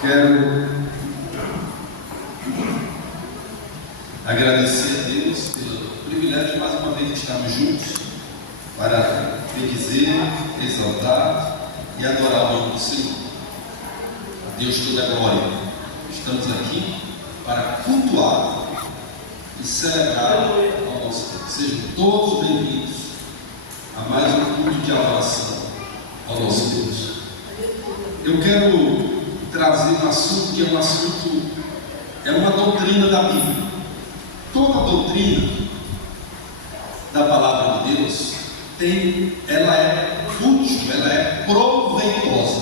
Quero agradecer a Deus pelo privilégio de mais uma vez estarmos juntos para bendizer, exaltar e adorar o nome do Senhor. A Deus toda a glória. Estamos aqui para cultuar e celebrar ao nosso Deus. Sejam todos bem-vindos a mais um culto de adoração ao nosso Deus. Eu quero trazer um assunto que é uma doutrina da Bíblia. Toda doutrina da palavra de Deus ela é útil, ela é proveitosa.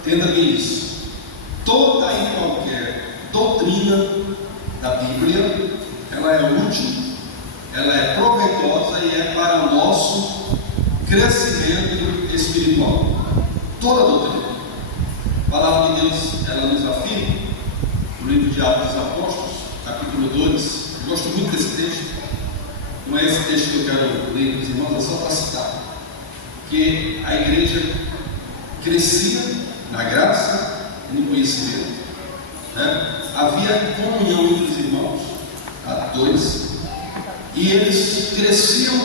Entenda bem isso. Toda e qualquer doutrina da Bíblia, ela é útil, ela é proveitosa e é para o nosso crescimento espiritual. Toda doutrina. A palavra de Deus, ela nos afirma, no livro de Atos dos Apóstolos, capítulo 2, eu gosto muito desse texto. Não é esse texto que eu quero ler com os irmãos, é só para citar, que a igreja crescia na graça e no conhecimento, né? Havia comunhão entre os irmãos, Atos 2, e eles cresciam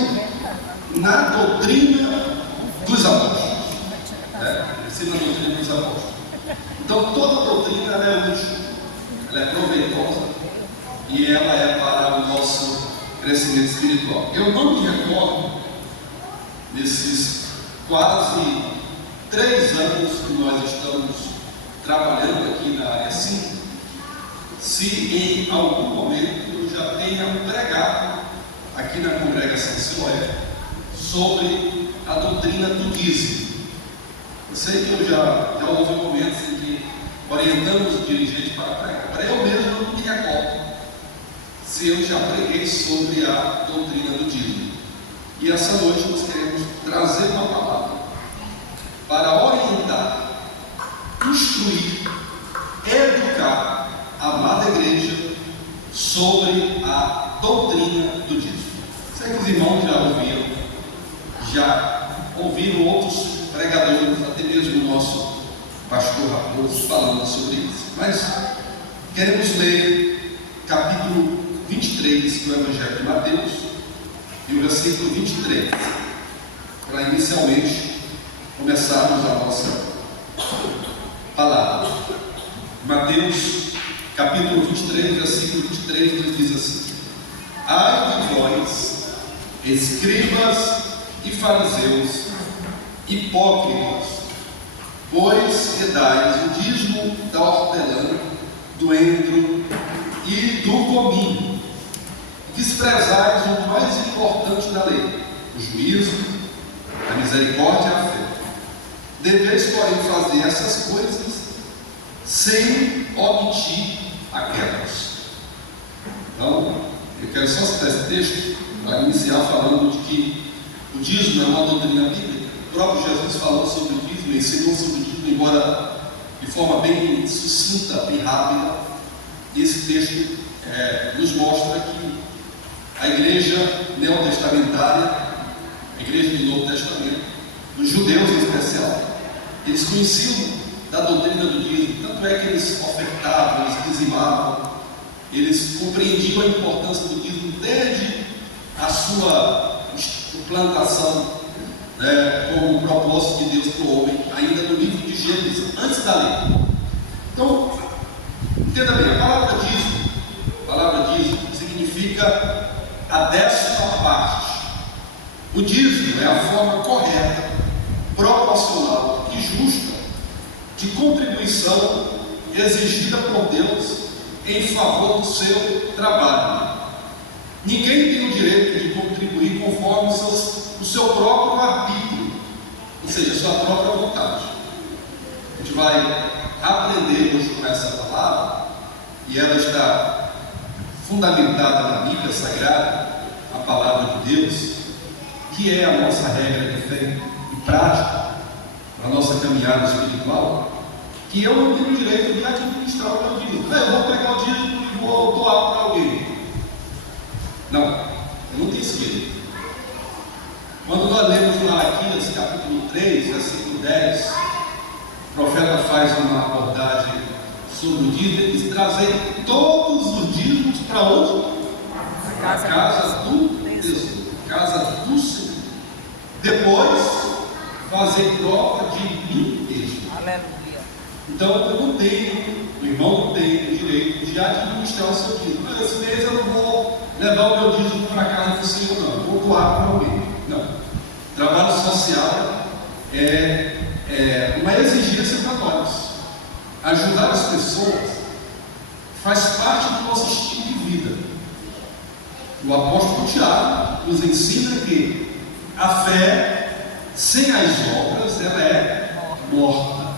na doutrina dos apóstolos, cresciam na doutrina dos apóstolos. Então toda doutrina ela é útil, ela é proveitosa e ela é para o nosso crescimento espiritual. Eu não me recordo nesses quase 3 anos que nós estamos trabalhando aqui na área 5, se em algum momento eu já tenha pregado aqui na congregação Siloé sobre a doutrina do dízimo. Eu sei que eu já houve momentos em que orientamos o dirigente para pregar. Para eu mesmo não me recordo se eu já preguei sobre a doutrina do dízimo. E essa noite nós queremos trazer uma palavra para orientar, instruir, educar a amada igreja sobre a doutrina do dízimo. Sei que os irmãos já ouviram outros pregadores, até mesmo o nosso pastor Raposo falando sobre isso. Mas queremos ler capítulo 23 do Evangelho de Mateus e o versículo 23, para inicialmente começarmos a nossa palavra. Mateus capítulo 23, versículo 23, nos diz assim: ai de vós, escribas e fariseus, hipócritas, pois que dais o dízimo da hortelã, do endro e do cominho, desprezais o mais importante da lei, o juízo, a misericórdia e a fé. Deveis, porém, fazer essas coisas sem omitir aquelas. Então, eu quero só citar esse texto para iniciar falando de que o dízimo é uma doutrina bíblica. O próprio Jesus falou sobre o dízimo, ensinou sobre o dízimo, embora de forma bem sucinta, bem rápida. Esse texto nos mostra que a igreja neotestamentária, a igreja do Novo Testamento, os judeus em especial, eles conheciam da doutrina do dízimo. Tanto é que eles ofertavam, eles dizimavam, eles compreendiam a importância do dízimo desde a sua implantação, como o propósito de Deus para o homem, ainda no livro de Gênesis, antes da lei. Então, entenda bem, a palavra dízimo significa a 10ª parte. O dízimo é a forma correta, proporcional e justa de contribuição exigida por Deus em favor do seu trabalho. Ninguém tem o direito de contribuir conforme o seu próprio arbítrio, ou seja, a sua própria vontade. A gente vai aprender hoje com essa palavra, e ela está fundamentada na Bíblia Sagrada, a palavra de Deus, que é a nossa regra de fé e prática para a nossa caminhada espiritual, que eu não tenho o direito de administrar o meu dízimo. Eu vou pegar o dízimo e vou doar para alguém. Não, eu não tenho esse direito. Quando nós lemos Malaquias capítulo 3, versículo 10, o profeta faz uma abordagem sobre o dízimo, ele diz: trazei todos os dízimos para onde? A casa do tesouro, casa do Senhor. Depois, fazer prova de mim mesmo. Aleluia. Então, eu não tenho, o irmão não tem o direito de administrar o seu dízimo. Mas esse mês eu não vou levar o meu dízimo para a casa do Senhor, não. Eu vou doar para alguém. Não. Trabalho social é uma exigência para nós. Ajudar as pessoas faz parte do nosso estilo de vida. O apóstolo Tiago nos ensina que a fé sem as obras ela é morta.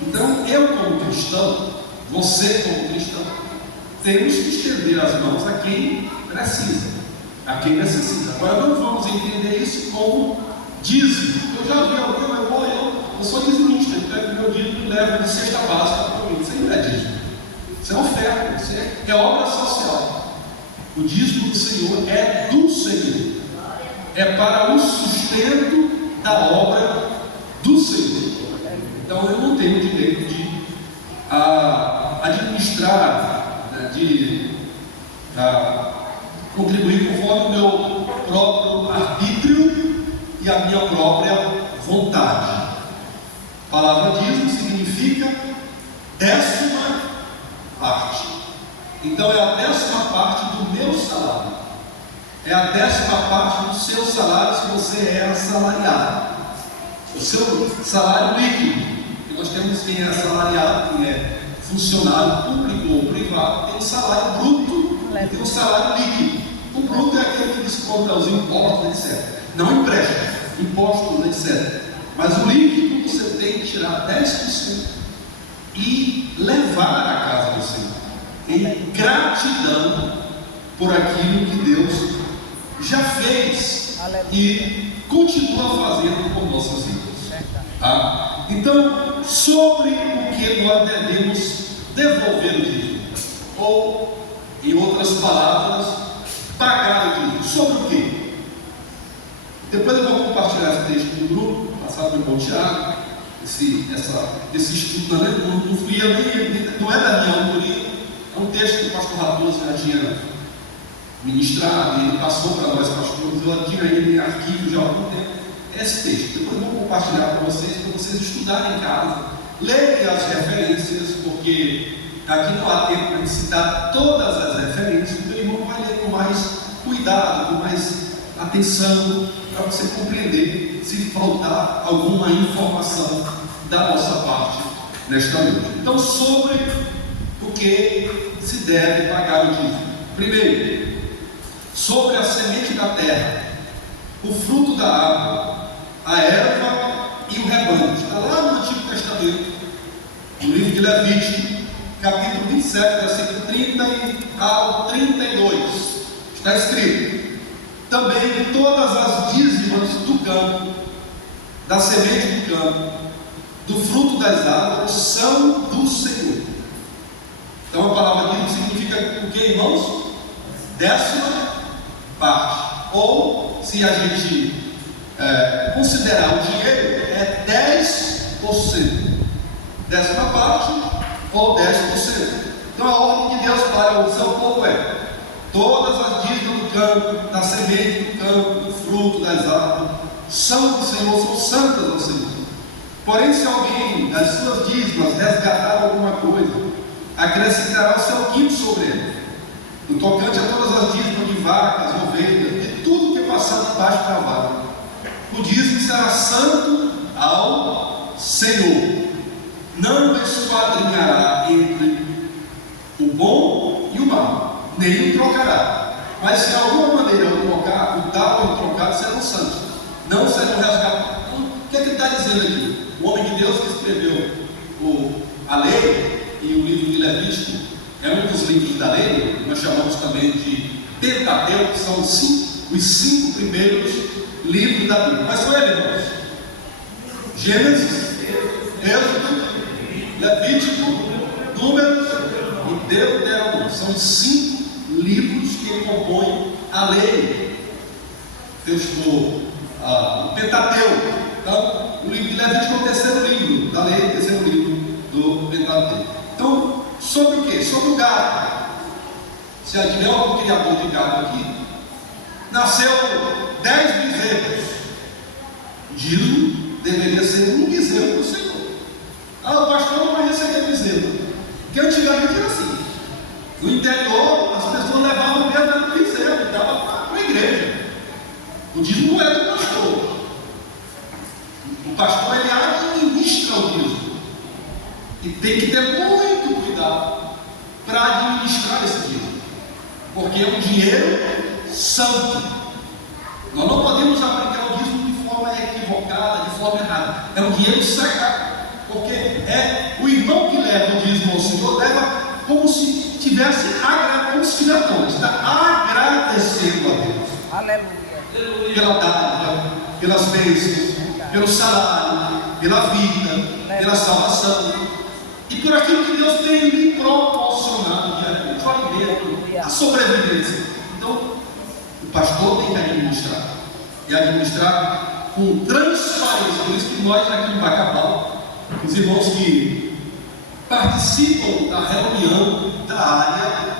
Então, eu como cristão, você como cristão, temos que estender as mãos a quem precisa, a quem necessita. Agora não vamos entender isso como dízimo. Eu já vi alguém, eu sou dizimista, eu pego meu dízimo e levo de cesta básica para mim. Isso aí não é dízimo, isso é oferta, isso é obra social. O dízimo do Senhor é do Senhor, é para o sustento da obra do Senhor. Então eu não tenho o direito de administrar, né, de contribuir conforme o meu próprio arbítrio e a minha própria vontade. A palavra dízimo significa 10ª parte. Então é a 10ª parte do meu salário. É a 10ª parte do seu salário se você é assalariado. O seu salário líquido. Porque nós temos quem é assalariado, quem é funcionário público ou privado, tem um salário bruto e tem um salário líquido. O bruto é aquele que desconta os impostos, etc. Não empréstimo, impostos, etc. Mas o líquido você tem que tirar 10% e levar à casa do Senhor, em gratidão por aquilo que Deus já fez e continua fazendo por nossas vidas. Tá? Então, sobre o que nós devemos devolver o dízimo, ou, em outras palavras, pagar o dízimo. Sobre o quê? Depois eu vou compartilhar esse texto no grupo, passar para o irmão Tiago, esse estudo não fui eu, não é da minha autoria, é um texto que o pastor Raposo já tinha ministrado, e ele passou para nós pastores, eu tinha ele em arquivo já há algum tempo. Esse texto, depois eu vou compartilhar para vocês estudarem em casa, lerem as referências, porque aqui não há tempo para citar todas as referências, então o irmão vai ler com mais cuidado, com mais atenção, para você compreender se faltar alguma informação da nossa parte nesta noite. Então, sobre o que se deve pagar o dízimo. Primeiro, sobre a semente da terra, o fruto da árvore, a erva e o rebanho. Está lá no Antigo Testamento, no livro de Levítico, capítulo 27, versículo 30 ao 32. Está escrito: também todas as dízimas do campo, da semente do campo, do fruto das árvores, são do Senhor. Então a palavra dízimo significa o que, irmãos? 10ª parte. Ou, se a gente considerar o dinheiro, é 10%. 10ª parte ou 10%. Então a ordem de Deus para o seu povo é: todas as dízimas do campo, da semente do campo, do fruto das árvores, são do Senhor, são santas ao Senhor. Porém, se alguém das suas dízimas resgatar alguma coisa, acrescentará o seu quinto sobre ele, no tocante a todas as dízimas de vacas, ovelhas, de tudo que passar debaixo da vara. O dízimo será santo ao Senhor. Não esquadrinhará entre o bom e o mal, nem o trocará. Mas se de alguma maneira o trocar, o tal ou o trocado serão santos, não serão resgatados. Então, o que é que ele está dizendo aqui? O homem de Deus que escreveu a lei e o livro de Levítico é um dos livros da lei, que nós chamamos também de Pentateuco, que são os 5 primeiros livros da Bíblia. Mas foi ele, irmãos: Gênesis, Êxodo, Levítico, Números e Deuteronômio. São os 5 livros que compõem a lei. O Pentateuco. Então, o livro de Levítico é o terceiro livro da lei, o terceiro livro do Pentateuco. Então, Sobre o quê? Sobre o gado. Se tiver algum criador de gado aqui, nasceu 10 bezerros. O dízimo deveria ser um bezerro do Senhor. O pastor não vai receber bezerro. Porque antigamente era assim. No interior, as pessoas levavam mesmo bezerro e davam para a igreja. O dízimo não é do pastor. O pastor, ele administra o dízimo. E tem que ter muito cuidado para administrar esse dízimo. Porque é um dinheiro santo. Nós não podemos aplicar o dízimo de forma equivocada, de forma errada. É um dinheiro sagrado. Porque é o irmão que leva o dízimo ao Senhor, leva como se tivesse como se está agradecendo a Deus. Aleluia. Pela dádiva, pelas bênçãos, pelo salário, pela vida, pela salvação e por aquilo que Deus tem lhe proporcionado diariamente, o alimento, a sobrevivência. Então, o pastor tem que administrar e administrar com transparência. Por isso que nós aqui em Bacabal, os irmãos que participam da reunião da área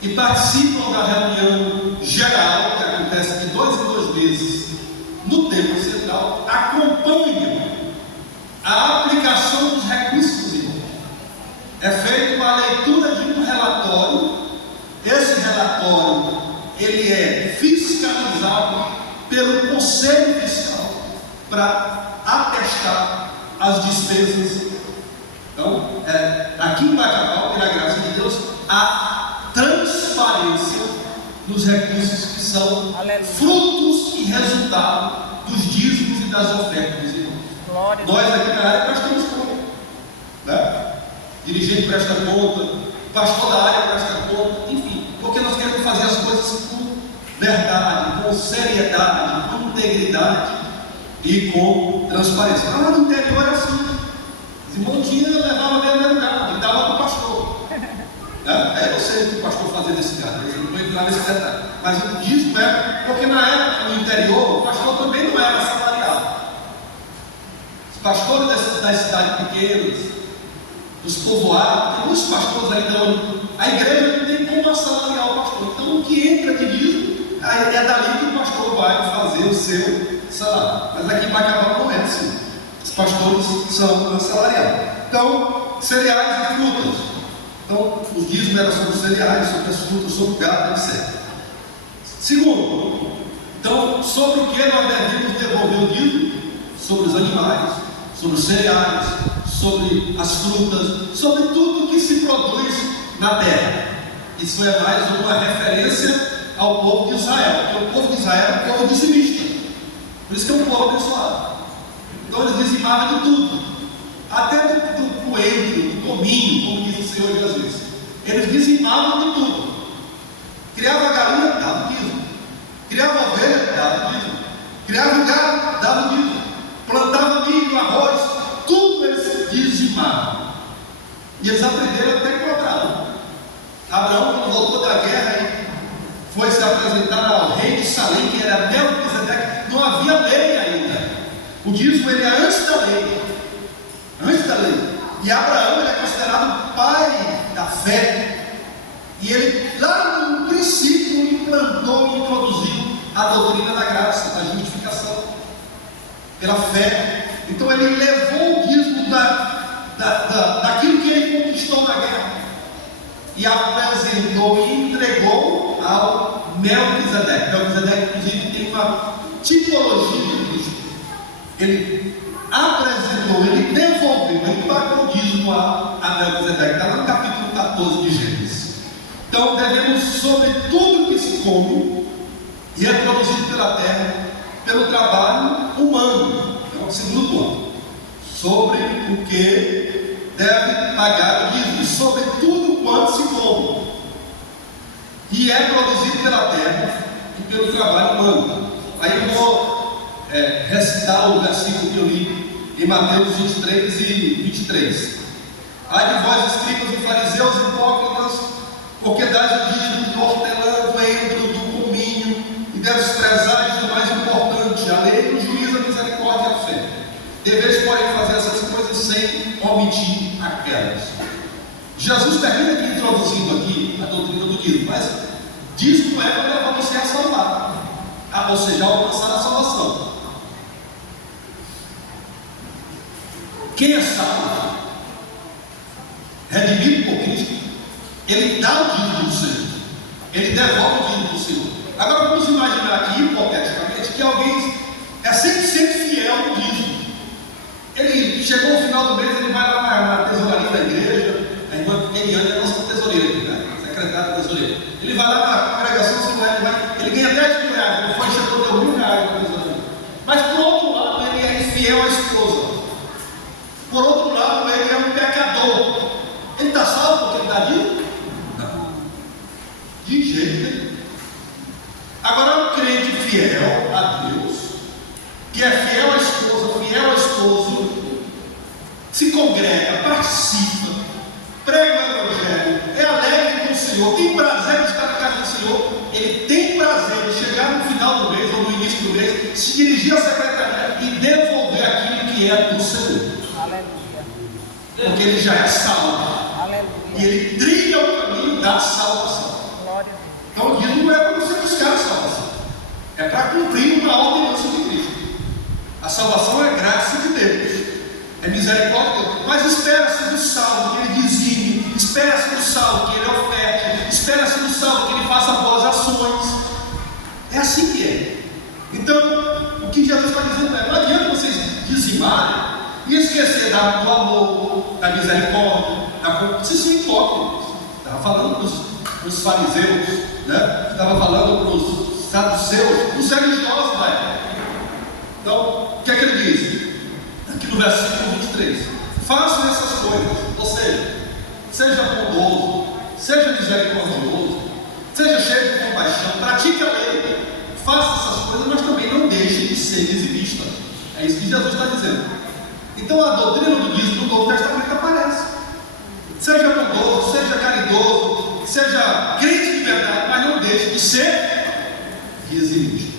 e participam da reunião geral, que acontece de 2 em 2 meses no Templo Central, acompanham a aplicação dos recursos dos irmãos. É feita uma leitura de um relatório. Esse relatório ele é fiscalizado pelo Conselho Fiscal para atestar as despesas. Então, aqui em Bacabal, pela graça de Deus, há transparência nos recursos que são frutos e resultado dos dízimos e das ofertas dos irmãos. Nós aqui na área prestamos conta, né? Dirigente presta conta, pastor da área presta conta, enfim, porque nós queremos fazer as coisas com verdade, com seriedade, com integridade e com transparência. Lá no interior é assim. Os irmãos levavam mesmo no gado e dava para o pastor. Eu não sei o que o pastor fazia desse gado, eu não vou entrar nesse detalhe. Mas o dízimo porque na época no interior o pastor também não era assalariado. Os pastores das cidades pequenas, dos povoados, tem muitos pastores ainda. A igreja não tem como assalariar o pastor. Então o que entra de dízimo é dali que o pastor vai fazer o seu salário. Mas aqui em Bacabal não é assim. Os pastores são assalariados. Então, cereais e frutas. Então, os dízimos eram sobre os cereais, sobre as frutas, sobre o gado, etc. Segundo, então, sobre o que nós devemos devolver o dízimo? Sobre os animais, sobre os cereais, sobre as frutas, sobre tudo que se produz na terra. Isso é mais uma referência ao povo de Israel, porque o povo de Israel é um povo dizimista. Por isso que é um povo abençoado. Então eles dizimavam de tudo, até do coentro, do cominho, como diz o Senhor Jesus. Eles dizimavam de tudo. Criava galinha, dava dízimo. Criava ovelha, dava dízimo. Criava gado, dava dízimo. Plantava milho, arroz, tudo eles dizimavam. E eles aprenderam até com Abraão. Abraão, quando voltou da guerra, foi se apresentar ao rei de Salém, que era Melquisedeque. Não havia lei ainda. O dízimo ele é antes da lei. Antes da lei. E Abraão ele é considerado pai da fé. E ele, lá no princípio, implantou e introduziu a doutrina da graça, da justificação, pela fé. Então ele levou o dízimo daquilo que ele conquistou na guerra e apresentou e entregou ao Melquisedeque. Melquisedeque, inclusive, tem uma tipologia de Cristo. Ele apresentou, ele devolveu, ele pagou o dízimo a Melquisedeque. Está lá no capítulo 14 de Gênesis. Então devemos, sobre tudo que se come e é produzido pela terra, pelo trabalho humano. É o segundo ponto. Sobre o que deve pagar o dízimo, sobre tudo quanto se come e é produzido pela terra e pelo trabalho humano. Aí eu vou recitar o versículo que eu li em Mateus 23 e 23. Ai de vós, escribas e fariseus hipócritas, porque dais o dízimo do hortelã, do endro, do cominho, e desprezais o mais importante, a lei, o juízo, a misericórdia e a fé. Deveis, porém, fazer essas coisas sem omitir aquelas. Jesus termina aqui introduzindo aqui a doutrina do dízimo, mas dízimo é para levar você a salvar, ou seja, a alcançar a salvação. Quem é salvo, redimido por Cristo, ele dá o dízimo do Senhor, ele devolve o dízimo do Senhor. Agora vamos imaginar aqui, hipoteticamente, que alguém é 100% fiel no dízimo. Ele chegou no final do mês, ele vai lá na tesouraria da igreja, a irmã Eliane é a nossa tesoureira aqui, né? Secretária da tesoureira. Ele vai lá na congregação, ele ganha 10 mil reais, ele foi chegou deu 1.000 reais na tesouraria. Mas por outro lado, ele é infiel à esposa. Por outro lado, ele é um pecador. Ele está salvo porque ele está dízimo? Não. De jeito nenhum. Agora, um crente fiel a Deus, que é fiel à esposa, fiel ao esposo, se congrega, participa, prega o evangelho, é alegre com o Senhor, tem prazer de estar na casa do Senhor, ele tem prazer de chegar no final do mês ou no início do mês, se dirigir à secretaria e devolver aquilo que é do Senhor. Aleluia. Porque ele já é salvo. Aleluia. E ele trilha o caminho da salvação. Glória. Então o dízimo não é para você buscar a salvação, é para cumprir uma ordenança de Cristo. A salvação é graça de Deus, é misericórdia de Deus. Mas espera-se do salvo que ele dizime, espera-se do salvo que ele oferte, espera-se do salvo que ele faça boas ações. É assim que é. Então, o que Jesus está dizendo é: não adianta vocês dizimarem e esquecer do amor, da misericórdia, vocês são hipócritas. Estava falando para os fariseus, né? Estava falando para os saduceus, os religiosos da época. Então, o que é que ele diz? Aqui no versículo 23: façam essas coisas, ou seja bondoso, seja misericordioso, seja cheio de compaixão, pratique a lei, faça essas coisas, mas também não deixe de ser dizimista. É isso que Jesus está dizendo. Então a doutrina do dízimo no Novo Testamento aparece. Seja bondoso, seja caridoso, seja crente de verdade, mas não deixe de ser dizimista.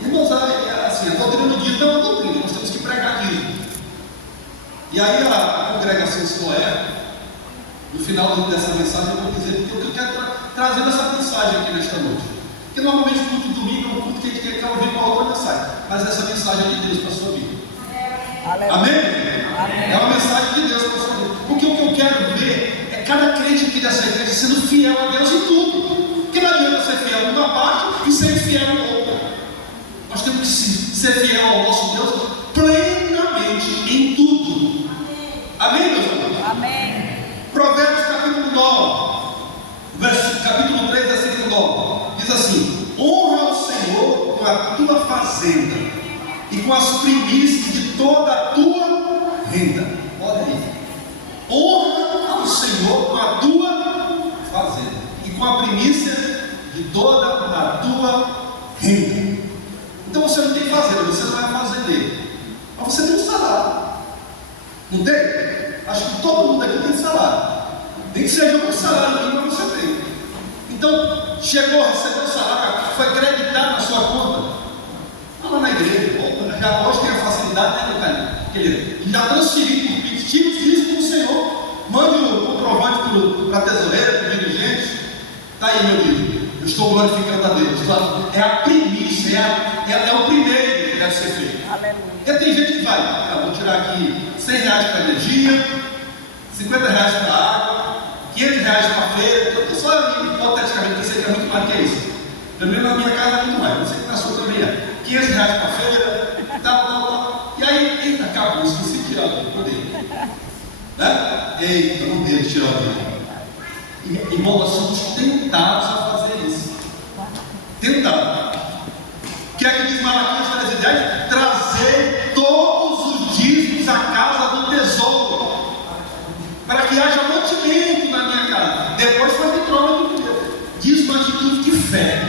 Irmãos, assim, a doutrina do dízimo é uma doutrina, nós temos que pregar dízimo. E aí a congregação Siloé, no final dessa mensagem, eu vou dizer porque eu quero trazer essa mensagem aqui nesta noite. Porque normalmente o culto do domingo é um culto que a gente quer ouvir uma outra mensagem, mas essa mensagem é de Deus para a sua vida. Amém? Amém? É uma mensagem de Deus para a sua vida. Porque o que eu quero ver é cada crente aqui dessa igreja sendo fiel a Deus em tudo. Porque não adianta ser fiel numa parte e ser fiel em outra. Nós temos que ser fiel ao nosso Deus plenamente em tudo. Amém, meus amigos? Amém. Provérbios capítulo 9, capítulo 3, versículo 9, diz assim: honra ao Senhor com a tua fazenda e com as primícias de toda a tua renda. Olha aí. Honra ao Senhor com a tua fazenda e com a primícia de toda a tua renda. Então você não tem fazenda, você não é fazendeiro, mas você tem um salário. Não tem? Acho que todo mundo aqui tem salário. Nem que seja um salário mínimo, você tem. Então, chegou a receber o salário, foi acreditado na sua conta. Vamos na igreja, já hoje tem a facilidade, né, Caio? Já transferiu por Pix, diz para o Senhor, mande o comprovante para a tesoureira, para o dirigente. Está aí, meu Deus. Eu estou glorificando a Deus. É a primícia, é o primeiro que deve ser feito. Porque tem gente que vai, vou tirar aqui 100 reais para energia, 50 reais para água, 500 reais para feira. Eu estou só hipoteticamente, porque sei que é muito mais que isso. Pelo menos na minha casa é muito mais, não sei que na sua também é. 500 reais para feira, tal. E aí, eita, acabou, esqueci de tirar o dele. Né? Eita, não devo tirar o dele. Irmão, nós somos tentados a fazer isso. Tentados. O que é que diz Malaquias 13:10? Trazer todos os dízimos à casa do tesouro, para que haja mantimento na minha casa. Depois faz em troca de Deus. Diz uma atitude de fé,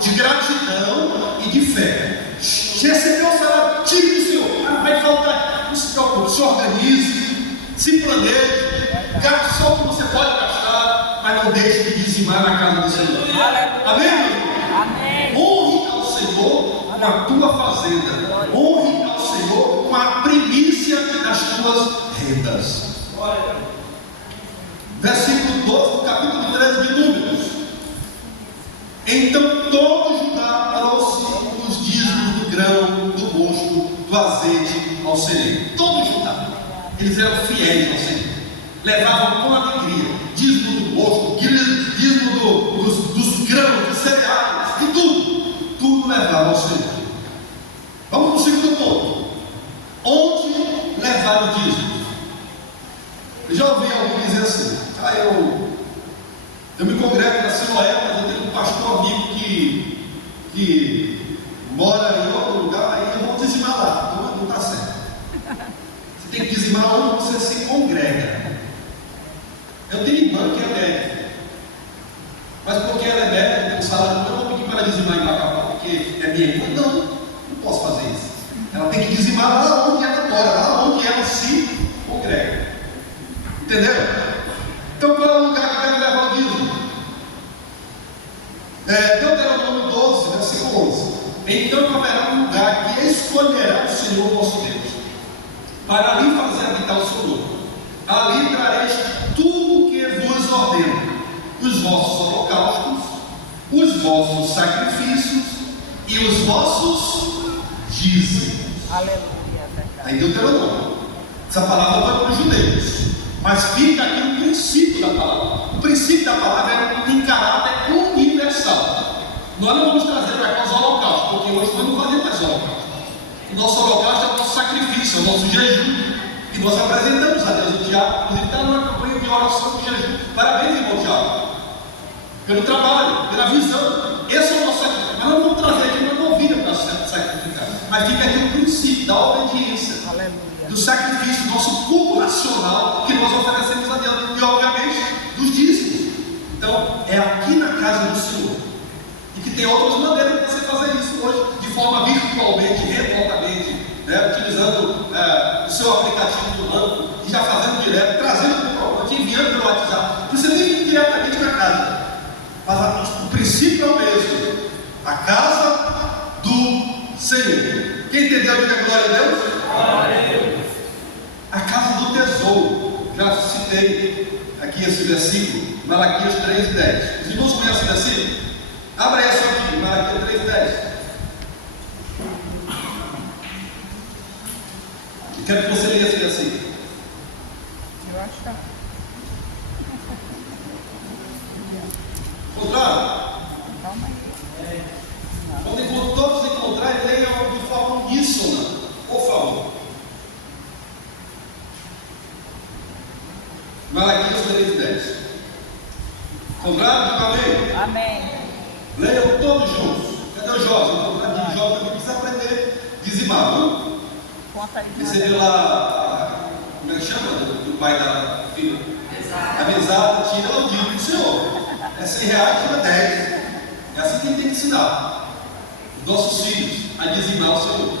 de gratidão e de fé. Recebeu o salário, tire do Senhor. Vai faltar, não se preocupe, se organize, se planeje, gaste só o que você pode gastar, mas não deixe de dizimar na casa do Senhor. Amém? Amém. Honre ao Senhor com a tua fazenda, honre ao Senhor com a primícia das tuas rendas. Versículo 12 do capítulo 13 de Números. Então todo Judá trouxe os dízimos do grão, do mosto, do azeite ao celeiro. Todo Judá. Eles eram fiéis ao Senhor. Levavam com alegria dízimo do mosto, dízimo dos grãos, dos cereais, de tudo. Tudo levava ao Senhor. Vamos para o segundo ponto. Onde levar o dízimo? Eu já ouvi alguém dizer assim: eu me congrego na Siloé, mas eu tenho um pastor amigo que mora em outro lugar, aí eu vou dizimar lá. Não está certo. Você tem que dizimar onde você se congrega. Eu tenho irmã que é médica, mas porque ela é médica, tem um salário, eu vou pedir para dizimar em Macapá, porque é minha irmã. Não posso fazer isso. Ela tem que dizimar lá onde ela mora, lá onde ela se congrega. Entendeu? Então qual é o lugar que deve levar o dízimo? Deuteronômio 12, versículo 11. Então haverá um lugar que escolherá o Senhor vosso Deus, para ali fazer habitar o seu nome. Ali trareis tudo o que vos ordeno: os vossos holocaustos, os vossos sacrifícios e os vossos dízimos. Aleluia. Aí Deuteronômio. Essa palavra vai para os judeus, mas fica aqui o princípio da palavra. O princípio da palavra é em caráter universal. Nós não vamos trazer para cá os holocaustos, porque hoje nós não fazemos mais holocausto. O nosso holocausto é o nosso sacrifício, é o nosso jejum. E nós apresentamos a Deus. O Tiago, inclusive, está numa campanha de oração do jejum. Parabéns, irmão Tiago, pelo trabalho, pela visão. Esse é o nosso sacrifício. Mas não vamos trazer aqui uma novilha para sacrificar. Mas fica aqui o princípio da obediência. Aleluia. Do sacrifício, do nosso culto nacional que nós oferecemos a Deus, e obviamente dos dízimos. Então é aqui na casa do Senhor, e que tem outras maneiras de você fazer isso hoje, de forma virtualmente, remotamente, né? Utilizando o seu aplicativo do banco, e já fazendo direto, trazendo para o comprovante, enviando pelo WhatsApp. Você tem que ir diretamente na casa, mas o princípio é o mesmo: a casa do Senhor. Quem entendeu? Diga glória a Deus. Glória a Deus. A casa do tesouro. Já citei aqui esse versículo, Malaquias 3:10. Os irmãos conhecem o versículo? Abra aí a sua Bíblia, Malaquias 3:10. Eu quero que você leia esse versículo. Eu acho que está. Encontraram? Calma aí. Quando todos encontrarem, leiam de forma uníssona, por favor. Malaquias 3:10. Encontraram? Diga amém. Amém. Leiam todos juntos. Cadê o Jó? O Jó também precisa aprender a dizimar, não? Conta aí. Recebeu lá, como é que chama? Do pai da filha? A mesada, tira o dízimo do Senhor. É R$100, tira 10. É assim que a gente tem que ensinar os nossos filhos a dizimar o Senhor.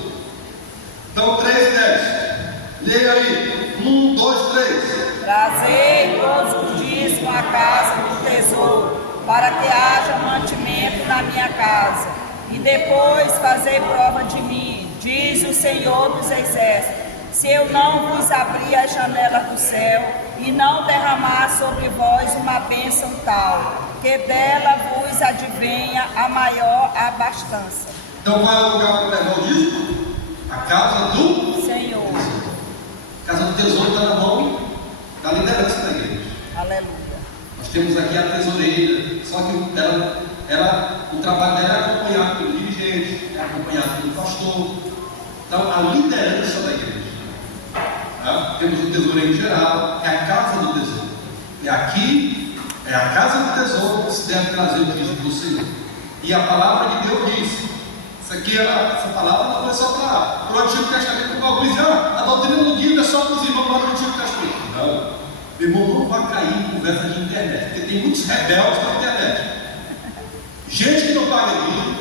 Então 3:10. Leia aí. 1, 2, 3. Trazei todos os dízimos à casa do tesouro, para que haja mantimento na minha casa. E depois fazei prova de mim, diz o Senhor dos Exércitos, se eu não vos abrir as janelas do céu e não derramar sobre vós uma bênção tal, que dela vos advenha a maior abastança. Então qual é o lugar para levar o dízimo? A casa do Senhor. A casa do tesouro está na mão da liderança da igreja. Aleluia. Nós temos aqui a tesoureira, só que o trabalho dela é acompanhado pelo dirigente, é acompanhado pelo pastor. Então a liderança da igreja. Tá? Temos o tesoureiro geral, é a casa do tesouro. E aqui é a casa do tesouro que se deve trazer o dízimo do Senhor. E a palavra de Deus diz. Essa palavra não foi só para o Antigo Testamento, como alguns dizem, a doutrina do dízimo é só para os irmãos lá do Antigo Testamento. Não, meu irmão, não vai cair em conversa de internet, porque tem muitos rebeldes na internet. Gente que não paga dízimo,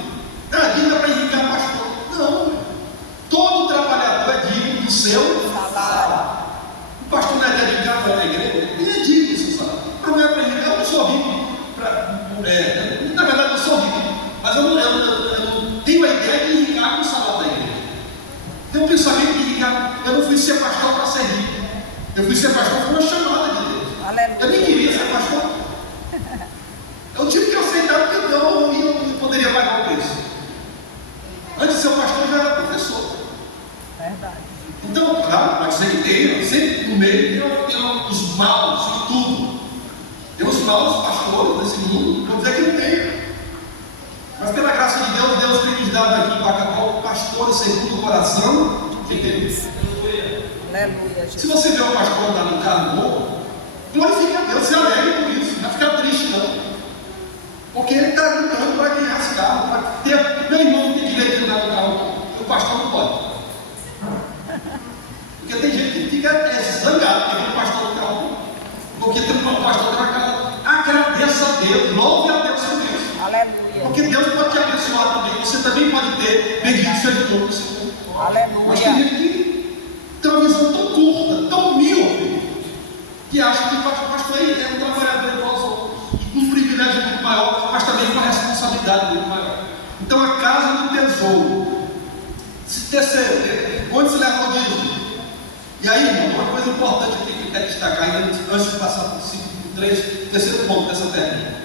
dízimo é para enriquecer pastor. Não, todo trabalhador é digno do seu salário. O pastor não é dedicado à igreja, ele é digno do seu salário. Mas não é para enriquecer, eu não sou rico. Na verdade, eu sou rico, mas eu não tenho a ideia de enriquecer com o salário da igreja. Tem um pensamento de enriquecer. Eu não fui ser pastor para ser rico. Eu fui ser pastor por uma chamada de Deus. Aleluia. Eu nem queria ser pastor. Eu tive que aceitar porque eu não poderia pagar o preço. Antes de ser pastor, eu já era professor. Verdade. Então, claro, pode ser que tenha, sempre no meio tem os maus em tudo. Tem os maus pastores desse mundo, não vou dizer que não tem. Mas pela graça de Deus, Deus tem nos dado aqui em Bacabal pastores segundo o coração de Deus. Aleluia, Se Jesus. você vê um pastor andando no carro bom, glorifique a Deus, se alegre por isso, não vai ficar triste não. Porque ele está lutando para ganhar esse carro, para ter. Meu irmão tem direito de andar no carro, o pastor não pode. Porque tem gente que fica zangado porque tem um pastor no carro, porque tem um pastor na casa. Agradeça a Deus, louve a Deus por isso. Aleluia. Porque Deus pode te abençoar também, você também pode ter, bendito seja o nome do Senhor. Mas tem Aleluia. gente que tem uma visão tão curta, tão míope, que acha que o pastor é um trabalhador igual aos outros, com um privilégio muito maior, mas também com uma responsabilidade muito maior. Então a casa do tesouro, onde se leva o dízimo? E aí, irmão, uma coisa importante aqui que eu quero destacar, ainda antes de passar para o 3, terceiro ponto dessa técnica.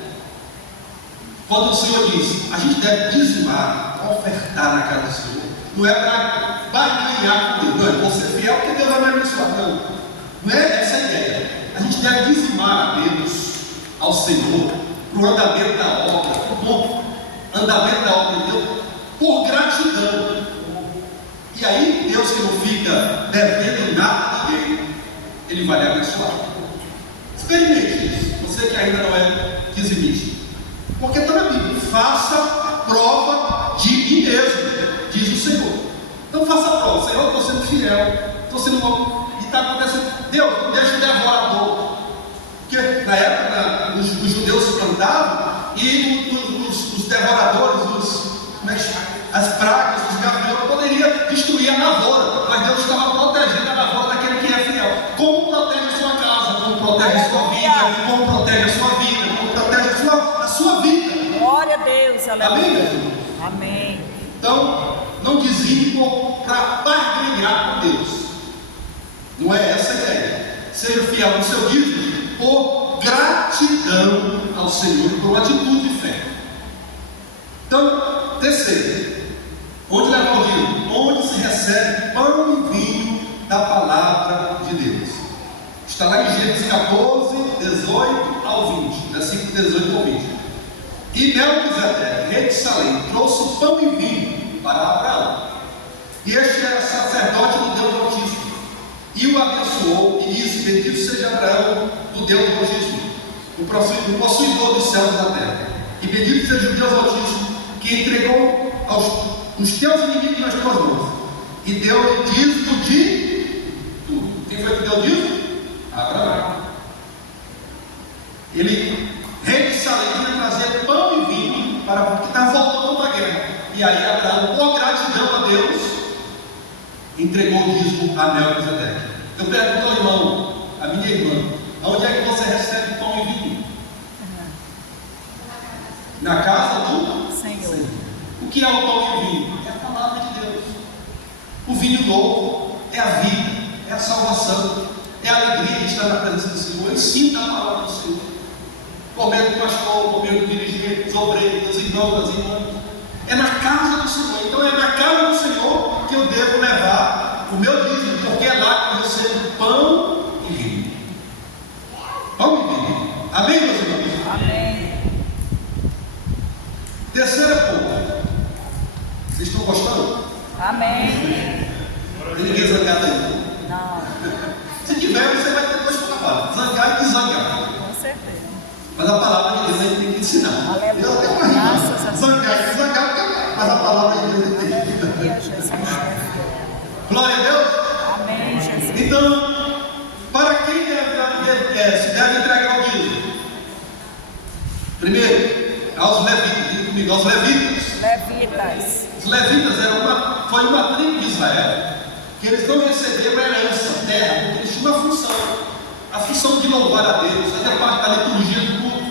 Quando o Senhor diz, a gente deve dizimar, ofertar na casa do Senhor, não é para barganhar com Deus, não é você fiel porque Deus vai me abençoar, não é essa a ideia. A gente deve dizimar a Deus, ao Senhor, para o andamento da obra, para o bom andamento da obra de Deus, por gratidão. E aí, Deus que não fica devendo nada a ninguém, Ele vai lhe abençoar. Experimente isso, você que ainda não é dizimista. Porque está na Bíblia, faça prova de mim mesmo, diz o Senhor. Então faça a prova, Senhor, eu estou sendo fiel, estou sendo bom, e está acontecendo, Deus, não deixa o devorador. Porque na época os judeus se plantavam e os devoradores, as pragas, os gafanhotos poderiam destruir a lavoura, mas Deus estava protegendo a lavoura daquele que é fiel. Como protege a sua casa, como protege a sua vida, como protege a sua vida, como protege a sua vida. Glória a Deus. Aleluia. Amém, Jesus? Amém. Então, não dizime para barganhar com Deus. Não é essa a ideia. Seja fiel no seu dízimo por gratidão ao Senhor, por uma atitude de fé. Então, terceiro, onde leva o dízimo? Onde se recebe pão e vinho da palavra de Deus. Está lá em Gênesis 14, 18 ao 20, versículo 18 ao 20. E Melquisedeque, rei de Salém, trouxe pão e vinho para Abraão. E este era sacerdote do Deus Altíssimo. E o abençoou e disse: bendito seja Abraão, do Deus Altíssimo, o possuidor dos céus e da terra. E bendito seja o Deus Altíssimo, que entregou os teus inimigos nas tuas mãos. E deu dízimo de tudo. Quem foi que deu dízimo? Abraão. Ele, rei de Salém, ia trazer pão e vinho para porque estava voltando para a guerra. E aí Abraão, por gratidão a Deus, entregou o dízimo a Melquisedeque. Eu pergunto ao irmão, a minha irmã, onde é que você recebe pão e vinho? Na casa do Senhor. O que é o pão e o vinho? É a palavra de Deus. O vinho novo é a vida, é a salvação, é a alegria de estar na presença do Senhor. Ensina a palavra do Senhor. Comer do pastor, comer do dirigente, dos obreiros, dos irmãos, das irmãs. É na casa do Senhor. Então é na casa do Senhor que eu devo levar o meu dízimo, porque é lá que eu recebo pão e vinho. Pão e vinho. Amém, meus irmãos? Amém. Terceiro ponto. Vocês estão gostando? Amém. Tem ninguém zangado aí? Não, Se tiver, você vai ter dois trabalhos: zangar e desangar. com certeza. Mas a palavra de Deus a gente tem que ensinar. Aleluia. Eu tenho uma rima. Graças a Deus. Zangar e desangar, mas a palavra de Deus a gente tem que ensinar. Aleluia, Jesus. Glória a Deus. Amém, Jesus. Então, para quem se deve entregar o dízimo? Primeiro, aos levitas. Diga comigo, aos levitas. Levitas. Os levitas foi uma tribo de Israel que eles não receberam herança, terra, porque eles tinham uma função, a função de louvar a Deus, fazer parte da liturgia do culto.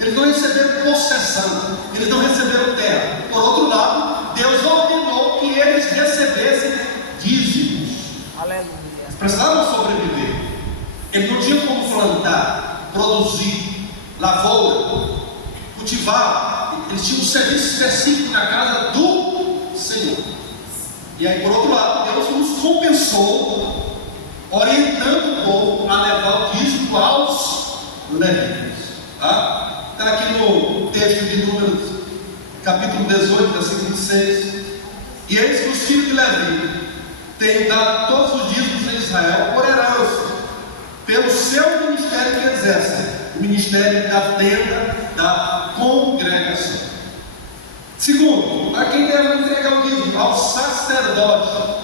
Eles não receberam possessão, eles não receberam terra. Por outro lado, Deus ordenou que eles recebessem dízimos. Aleluia. Eles precisavam sobreviver. Ele não tinha como plantar, produzir, lavoura, cultivar. Eles tinham um serviço específico na casa do Senhor. E aí, por outro lado, Deus nos compensou, orientando o povo a levar o dízimo aos levitas. Está aqui no texto de Números, capítulo 18, versículo 26. E eis que os filhos de Levi têm dado todos os dízimos em Israel por herança, pelo seu ministério que exercem, o ministério da tenda da congregação. Segundo, a quem deve entregar o dízimo? Ao sacerdote.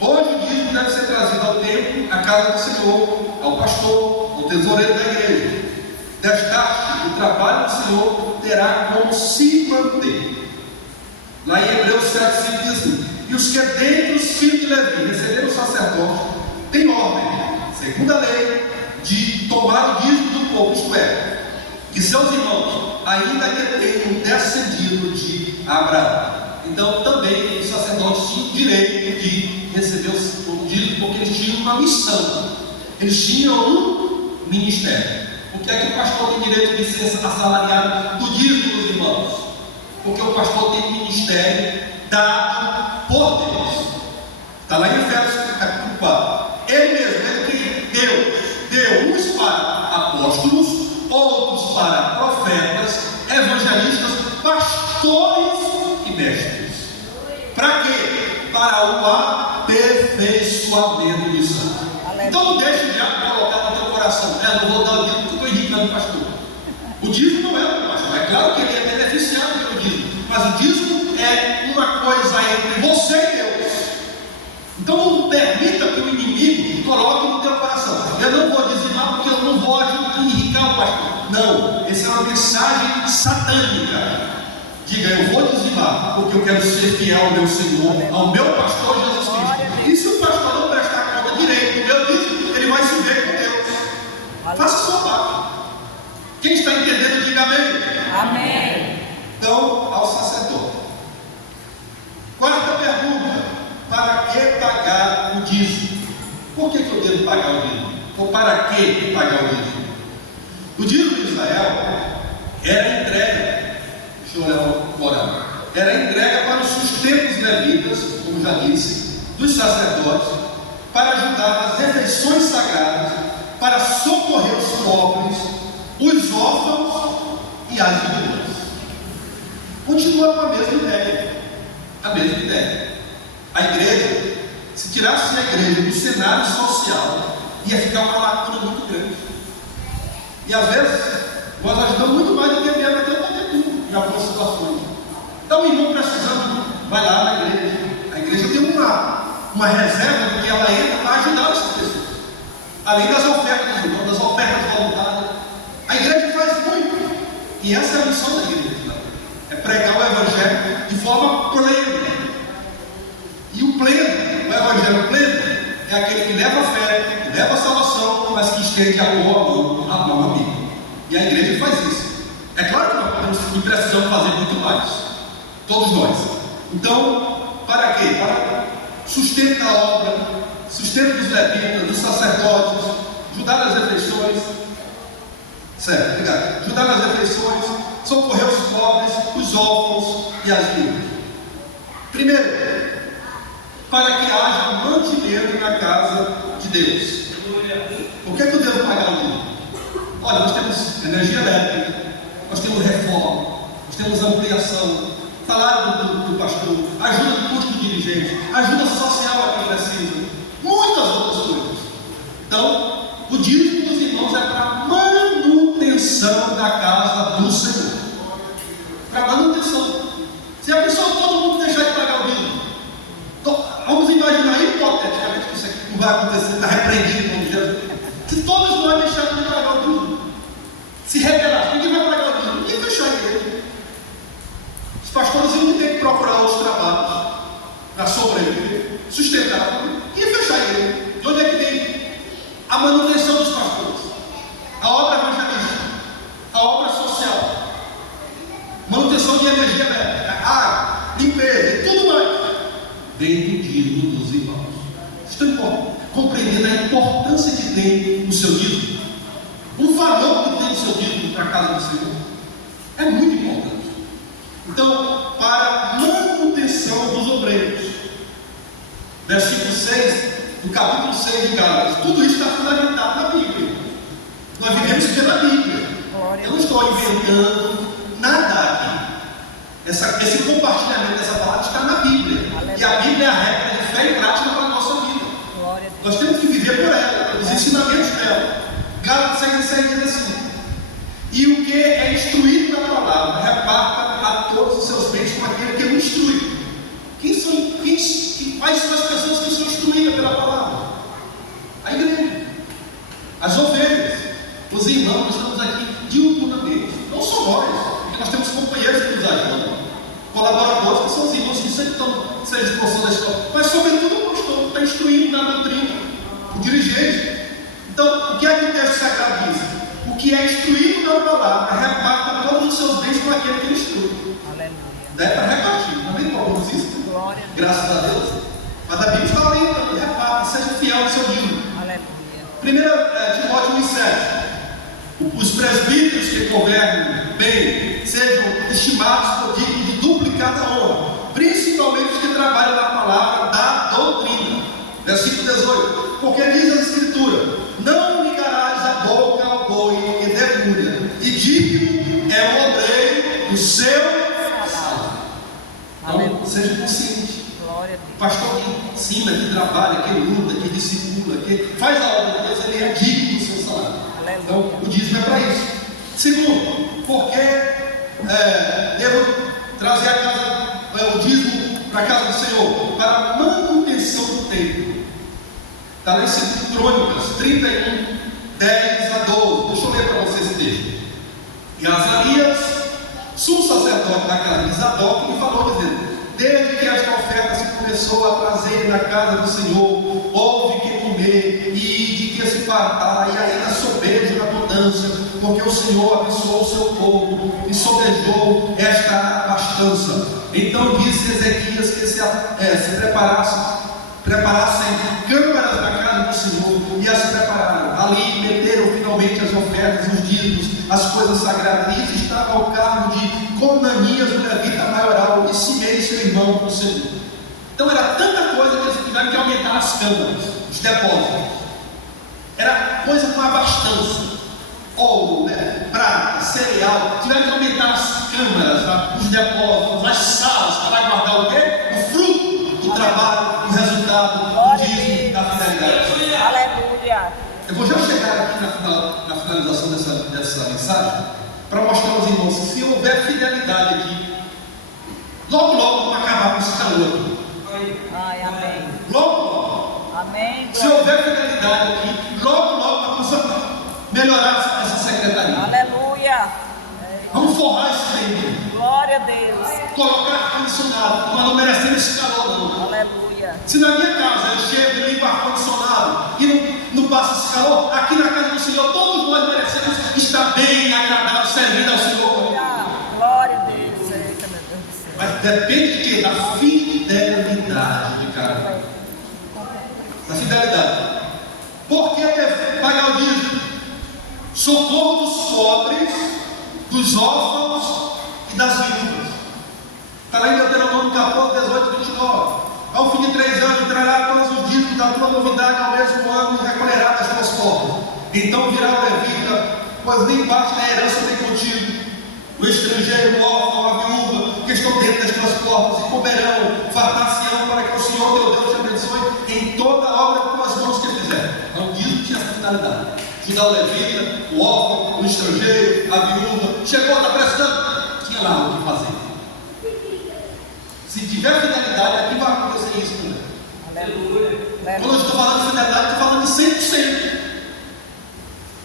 Hoje o dízimo deve ser trazido ao templo, à casa do Senhor, ao pastor, ao tesoureiro da igreja. Destaque, o trabalho do Senhor terá como se manter. Lá em Hebreus 7,5 diz assim: e os que dentre os filhos de Levi receberam o sacerdócio têm ordem, segundo a lei, de tomar o dízimo do povo, isto é, que seus irmãos, ainda que tenham descendido de Abraão. Então também os sacerdotes tinham o direito de receber o dízimo, porque eles tinham uma missão, eles tinham um ministério. Por que é que o pastor tem direito de ser assalariado do dízimo dos irmãos? Porque o pastor tem um ministério dado por Deus. Está lá em Efésios capítulo 4. Ele mesmo, ele que deu uns para apóstolos, outros para profetas, evangelistas, pastores e mestres. Para quê? Para o aperfeiçoamento dos santos. Então não deixe o diabo colocar no teu coração: não vou dar o dízimo porque eu estou irritando o pastor. O dízimo não é o pastor. É claro que ele é beneficiado pelo dízimo, mas o dízimo é uma coisa entre você e Deus. Então não permita que o inimigo coloque no teu coração: eu não vou dizimar porque eu não vou enriquecer o pastor. Não, essa é uma mensagem satânica. Diga: eu vou dizimar porque eu quero ser fiel ao meu Senhor, ao meu pastor Jesus Cristo. E se o pastor não prestar conta direito do meu dízimo, ele vai se ver com Deus. Faça a sua parte. Quem está entendendo, diga amém. Amém. Então, ao sacerdote. Quarta pergunta: para que pagar o dízimo? Por que eu devo pagar o dízimo? Ou para que pagar o dízimo? O dízimo de Israel era entrega. Deixa eu olhar agora. Era entrega para o sustento dos levitas, como já disse, dos sacerdotes, para ajudar nas refeições sagradas, para socorrer os pobres, os órfãos e as viúvas. Continua com a mesma ideia. A mesma ideia. A igreja, se tirasse a igreja do cenário social, ia ficar uma lacuna muito grande. E às vezes, nós ajudamos muito mais do que mesmo até o tempo em algumas situações. Então, o irmão precisando, vai lá na igreja. A igreja tem uma reserva de que ela entra para ajudar essas pessoas. Além das ofertas dos irmãos, das ofertas voluntárias. A igreja faz muito. E essa é a missão da igreja. É pregar o evangelho de forma plena. E o pleno, o evangelho pleno, é aquele que leva a fé, que leva a salvação, mas que estende a boa mão, a mão amiga. E a igreja faz isso. É claro que nós podemos e precisamos fazer muito mais. Todos nós. Então, para quê? Para sustento da obra, sustento dos levitas, dos sacerdotes, ajudar nas refeições. Certo, obrigado. Ajudar nas refeições, socorrer os pobres, os órfãos e as viúvas. Primeiro, para que haja mantimento na casa de Deus. Por que eu devo pagar o dízimo? Olha, nós temos energia elétrica, nós temos reforma, nós temos ampliação, salário do pastor, ajuda do custo do dirigente, ajuda social a quem precisa, muitas outras coisas. Então, o dízimo dos irmãos é para manutenção da casa do Senhor. Para manutenção. Se a pessoa, todo mundo deixar de pagar o dízimo, vamos imaginar hipoteticamente que isso aqui não vai acontecer, está repreendido com Jesus. Se todos nós deixarmos de pagar o dízimo, se rebelar, ninguém vai pagar o dízimo, ninguém fechar a igreja. Os pastores iam ter que procurar outros trabalhos para sobreviver, sustentar, e fechar a igreja. De onde é que vem a manutenção dos pastores? A obra evangelística, a obra social, manutenção de energia elétrica, água, limpeza e tudo mais. Vem do dízimo dos irmãos. Estão compreendendo a importância de que tem o seu dízimo, o valor que tem o seu dízimo para a casa do Senhor, é muito importante. Então, para manutenção dos obreiros, versículo 6, do capítulo 6 de Gálatas, tudo isso está fundamentado na Bíblia. Nós vivemos pela Bíblia. Eu não estou inventando nada aqui. Esse compartilhamento dessa palavra está na Bíblia. E a Bíblia é a regra de fé e prática para a nossa vida. Nós temos que viver por ela, pelos ensinamentos dela. Gálatas 6,6 diz assim: e o que é instruído na palavra, reparta a todos os seus bens com aquele que o instrui. Quais são as pessoas que são instruídas pela palavra? A igreja, as ovelhas, os irmãos. Nós estamos aqui diuturnamente. Não só nós, porque nós temos companheiros que nos ajudam, colaboradores, que são os irmãos que sempre estão se esforçando da escola, mas sobretudo o pastor que está instruindo na doutrina, o dirigente. Então, o que é que o texto sagrado diz? O que é instruído na palavra, reparta todos os seus bens com aquele que instrui. Aleluia. Dá para repartir, não é como isso? Glória. Graças a Deus. Mas a Bíblia fala aí, então, reparta, seja fiel ao seu dízimo. Aleluia. 1 Timóteo 1,7: os presbíteros que governam bem sejam estimados por dignos de duplicada honra, principalmente os que trabalham na palavra da doutrina. Versículo 18: porque diz a Escritura: não ligarás a boca ao boi que debulha, e digno é o obreiro do seu salário. Então, seja consciente. Glória a Deus. O pastor que ensina, que trabalha, que luta, que discipula, que faz a obra de Deus, ele é digno do seu salário. Aleluia. Então, o dízimo é para isso. Segundo, porque devo trazer o dízimo para a casa do Senhor? Para a manutenção do templo. Está lá em 2 Crônicas 31, 10 a 12. Deixa eu ler para vocês esse texto. E Azarias, sumo sacerdote da casa de Zadok, me falou dizendo: desde que esta oferta se começou a trazer na casa do Senhor, houve que comer e de que se fartar, e ainda sobejo na abundância, porque o Senhor abençoou o seu povo e sobejou esta abastança. Então disse Ezequias que se preparassem câmaras na casa do Senhor, e as prepararam. Ali meteram finalmente as ofertas, os dízimos, as coisas sagradas. E isso estava ao cargo de Conanias, o levita maioral, e Simei, seu irmão, o Senhor. Então era tanta coisa que eles tiveram que aumentar as câmaras, os depósitos. Era coisa com abastança. Ouro, prata, cereal. Tiveram que aumentar as câmaras, os depósitos, as salas, para guardar o quê? O fruto do trabalho, o resultado do dízimo, da fidelidade. Aleluia. Eu vou já chegar aqui na finalização dessa mensagem, para mostrar aos irmãos que se houver fidelidade aqui, logo vamos acabar com esse calor aqui. Ai, amém. Logo. Amém. Se houver fidelidade aqui, logo vamos melhorar essa secretaria. Aleluia. Vamos forrar esse trem. Glória a Deus. Colocar ar-condicionado, mas não merecemos esse calor não. Aleluia. Se na minha casa eu chego e limpo ar-condicionado e não passa esse calor, aqui na casa do Senhor todos nós merecemos estar bem, agradável, servindo ao Senhor. Glória a Deus. Eita, meu Deus do céu. Mas depende de quê? Da fidelidade de cada um. Da fidelidade. Por que pagar o dízimo? Socorro dos pobres, dos órfãos e das viúvas. Está lá em Deuteronômio 14, 18, 29. Ao fim de 3 anos, trará todos os dízimos da tua novidade ao mesmo ano e recolherá das tuas portas. Então virá o levita, pois nem parte da herança tem contigo. O estrangeiro, o órfão, a viúva, que estão dentro das tuas portas, e comerão, fartar-se-ão, para que o Senhor teu Deus te abençoe em toda a obra com as mãos que fizer. Então o dízimo tinha essa finalidade. Ajudar o levita, o órfão, o estrangeiro, a viúva. Chegou, está precisando? Tinha lá o que fazer. Se tiver fidelidade, aqui vai acontecer isso também. Aleluia. Quando eu estou falando de fidelidade, estou falando de 100%.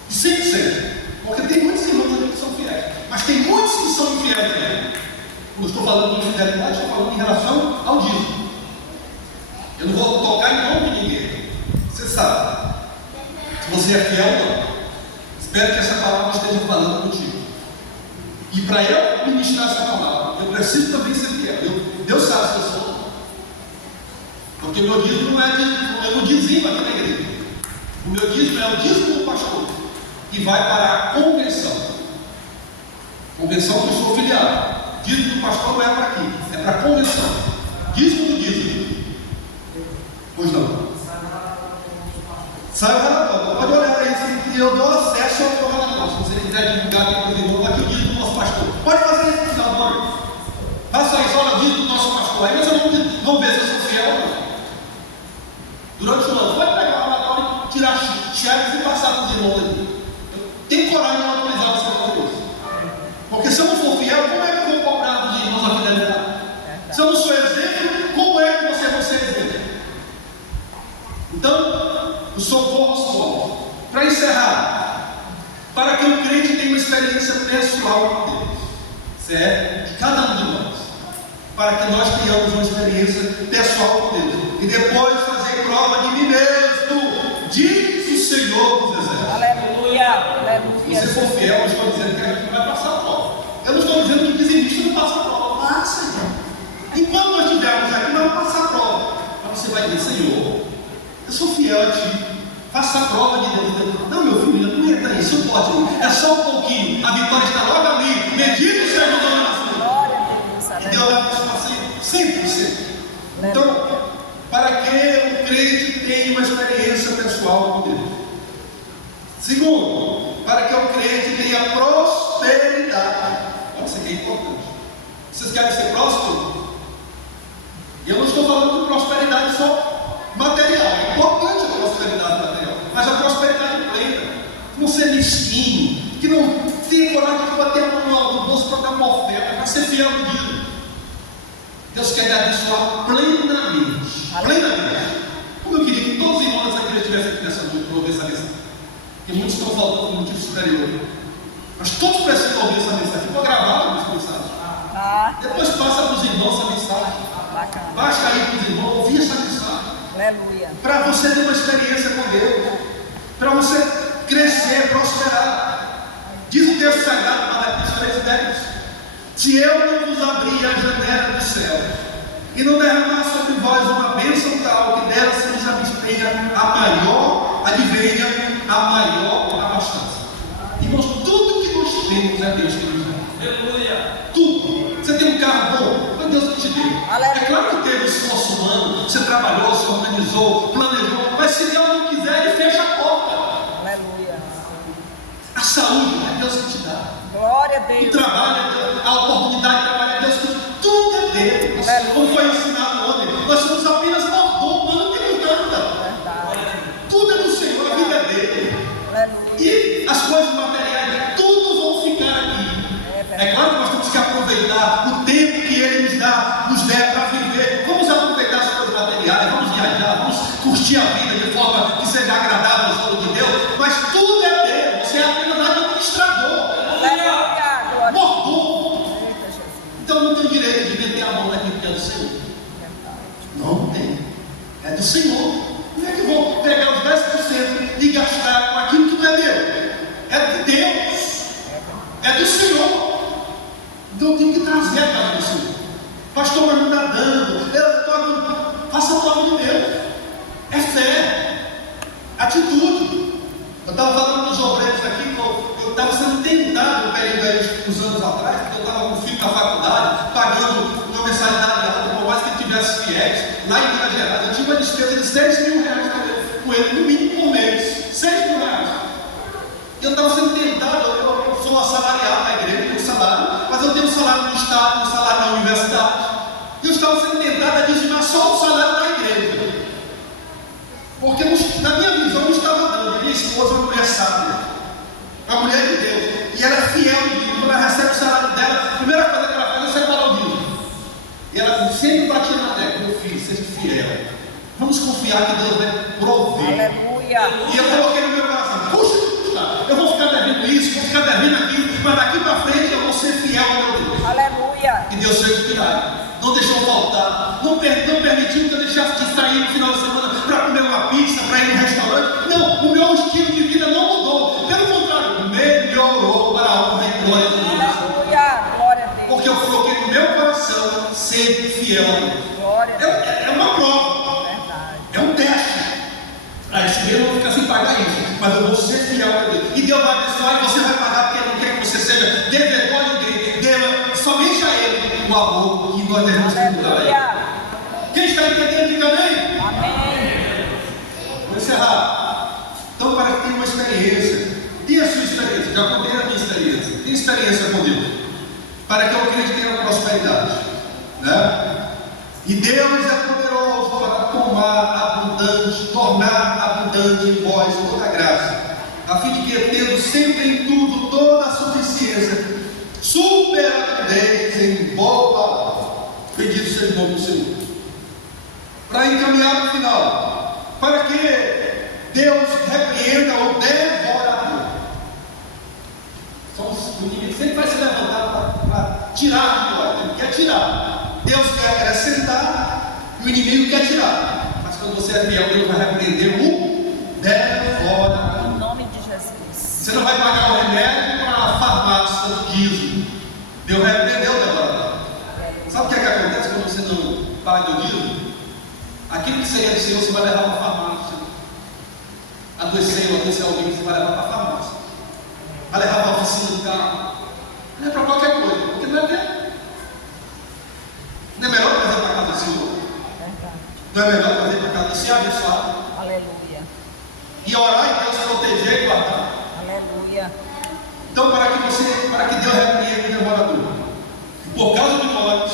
De 100%. Porque tem muitos irmãos aqui que são fiéis, mas tem muitos que são infiéis também. Quando eu estou falando de fidelidade, estou falando em relação ao dízimo. Eu não vou tocar em nome de ninguém. Você sabe. Se você é fiel ou não. Espero que essa palavra esteja falando contigo. E para eu ministrar essa palavra, eu preciso também ser fiel. Deus sabe se eu sou. Porque meu dízimo não é no dizimo aqui na igreja. O meu dízimo é o dízimo do pastor. E vai para a convenção. Convenção que eu sou filiado. Dízimo do pastor não é para aqui, é para a convenção. Dízimo do dízimo. Pois não. Sai o relatório. Pode olhar aí, se eu dou acesso ao relatório. Se você quiser divulgar aqui para os irmãos, aqui o dízimo do nosso pastor. Pode fazer isso no final do ano. Faça isso, olha o dízimo do nosso pastor. Aí vocês vão ver se eu sou fiel ou não. Durante o ano, pode pegar o relatório, tirar cheques e passar para os irmãos ali. Tem coragem de autorizar você a fazer isso. Porque se eu não for fiel, como é que eu vou cobrar dos irmãos a fidelidade? Se eu não sou exemplo, como é que você vai ser exemplo? Então, o socorro aos pobres. Para encerrar, para que o crente tenha uma experiência pessoal com Deus, certo? De cada um de nós. Para que nós tenhamos uma experiência pessoal com Deus. E depois fazer prova de mim mesmo, diz o Senhor dos Exércitos. Aleluia, aleluia. Se você for fiel, eu estou dizendo que a gente vai passar a prova. Eu não estou dizendo que dizimista não passa a prova. Passa, irmão. Enquanto nós estivermos aqui, nós vamos passar a prova. Mas você vai dizer, Senhor, eu sou fiel a Ti. Faça a prova de Deus. Não, meu filho, não entra isso, pode. É só um pouquinho. A vitória está logo ali. Medite o Senhor do nosso. Glória a Deus. E Deus vai continuar sempre, sempre. Então, para que o crente tenha uma experiência pessoal com Deus. Segundo, para que o crente tenha prosperidade. Olha, isso aqui é importante. Vocês querem ser prósperos? E eu não estou falando de prosperidade só material. É importante a prosperidade material, mas a prosperidade plena. Não ser mesquinho, que não tem coragem de bater a mão no bolso para dar uma oferta, para ser fiel no dia. Deus quer abençoar plenamente. Plenamente. Como eu queria que todos os irmãos dessa igreja estivessem aqui nessa noite para ouvir essa mensagem. Porque muitos estão faltando por motivo superior. Mas todos precisam ouvir essa mensagem. Ficou gravada essa mensagem. Depois passa para os irmãos essa mensagem. Bacana. Baixa aí para os irmãos ouvir essa mensagem. Aleluia. Para você ter uma experiência com Deus. Para você crescer, prosperar. Diz o texto sagrado, Malaquias 3:10. Se eu não vos abrir a janela do céu e não derramar sobre vós uma bênção tal que dela se nos abstenha a maior, adivinha, a maior abastança. Irmãos, tudo que nós temos é Deus que nos dá. Aleluia. Tudo. Você tem um carro bom, foi Deus que te deu. Aleluia. É claro que teve esforço humano, você trabalhou, se organizou, planejou, mas se Deus não quiser, Ele fecha a porta. Aleluia. A saúde é Deus que te dá. Glória a O Deus. trabalho é Deus, a oportunidade de trabalhar é Deus, tudo é dele. Como foi ensinado ontem, nós somos apenas mordomos, nós não temos nada. Verdade. Tudo é do Senhor, a vida é dele. Aleluia. E as coisas materiais, tudo vão ficar aqui. É claro que nós temos que aproveitar o tempo que Ele nos der para viver. Vamos aproveitar as coisas materiais, vamos viajar, vamos curtir a vida de forma que seja agradável aos olhos de Deus, mas tudo é dele, você é apenas administrador. Aleluia. Mordomo. Então não tem direito de meter a mão naquilo que é do Senhor. Não tem. É do Senhor. Como é que eu vou pegar os 10% e gastar com aquilo que não é meu? É de Deus. É do Senhor. Então eu tenho que trazer a casa do Senhor. Pastor, mas não está dando. Faça a prova de Deus. É fé. Atitude. Eu estava falando dos obreiros aqui, eu estava sendo tentado, uns anos atrás, porque eu estava com o filho na faculdade, pagando uma mensalidade alta, por mais que ele tivesse fiéis, lá em Minas Gerais. Eu tinha uma despesa de 6 mil reais com ele, no mínimo por mês. 6 mil reais. Eu estava sendo tentado, eu sou assalariado na igreja, tenho salário, mas eu tenho salário no Estado, tenho salário na universidade. E eu estava sendo tentado a dizimar só o salário da igreja. Porque na minha visão não estava dando. Minha esposa é uma mulher sábia, uma mulher de Deus, e ela é fiel em Deus. Quando ela recebe o salário dela, a primeira coisa que ela faz é separar o dízimo. E ela sempre batia na tecla: meu filho, seja fiel. Vamos confiar que Deus vai prover. Aleluia. E eu coloquei no meu coração: puxa, eu vou ficar devendo isso, vou ficar devendo aquilo, mas daqui para frente eu vou ser fiel ao meu Deus. Aleluia. E Deus fez o milagre. Não deixou faltar, não permitiu que eu deixasse de sair no final de semana para comer uma pizza, para ir no restaurante. Não, o meu estilo de vida não mudou. Pelo contrário, melhorou para a honra e glória de Deus. Aleluia. Glória a Deus. Porque eu coloquei no meu coração ser fiel a Deus. Glória a Deus. É uma prova, Verdade. é um teste. Para esse mês eu vou ficar sem pagar mas eu vou ser fiel a Deus. E Deus vai abençoar e você vai pagar, porque Ele não quer que você seja devedor a ninguém. Deva somente a Ele o amor que nós devemos tributar a Ele. Quem está entendendo, diga amém. Amém. Vou encerrar. Então, para que tenha uma experiência, e a sua experiência? Já contei a minha experiência. Tem experiência com Deus, para que eu acredite na prosperidade, né? E Deus é poderoso para tornar abundante em vós toda a graça, a fim de que, tendo sempre em tudo toda a suficiência, superabundez em boa obra. Bendito seja o nome do Senhor. Para encaminhar para o final, para que Deus repreenda o devorador. O inimigo sempre vai se levantar para tirar de nós. Ele quer tirar. Deus quer acrescentar e o inimigo quer tirar. Mas quando você é fiel, Deus vai repreender o devorador. Em nome de Jesus. Você não vai pagar o remédio para a farmácia do dízimo. Deus repreendeu o devorador. Sabe o que acontece quando você não paga o dízimo? Aquilo que seria do Senhor, você vai levar para a farmácia. Adoecer alguém, você vai levar para a farmácia. Vai levar para a oficina do carro. Não é para qualquer coisa, porque não é tempo. Não é melhor trazer para a casa do Senhor? Não é melhor trazer para a casa do Senhor abençoado? Aleluia. E orar e Deus proteger e guardar. Aleluia. Então, para que Deus repreenda o devorador. Por causa de nós,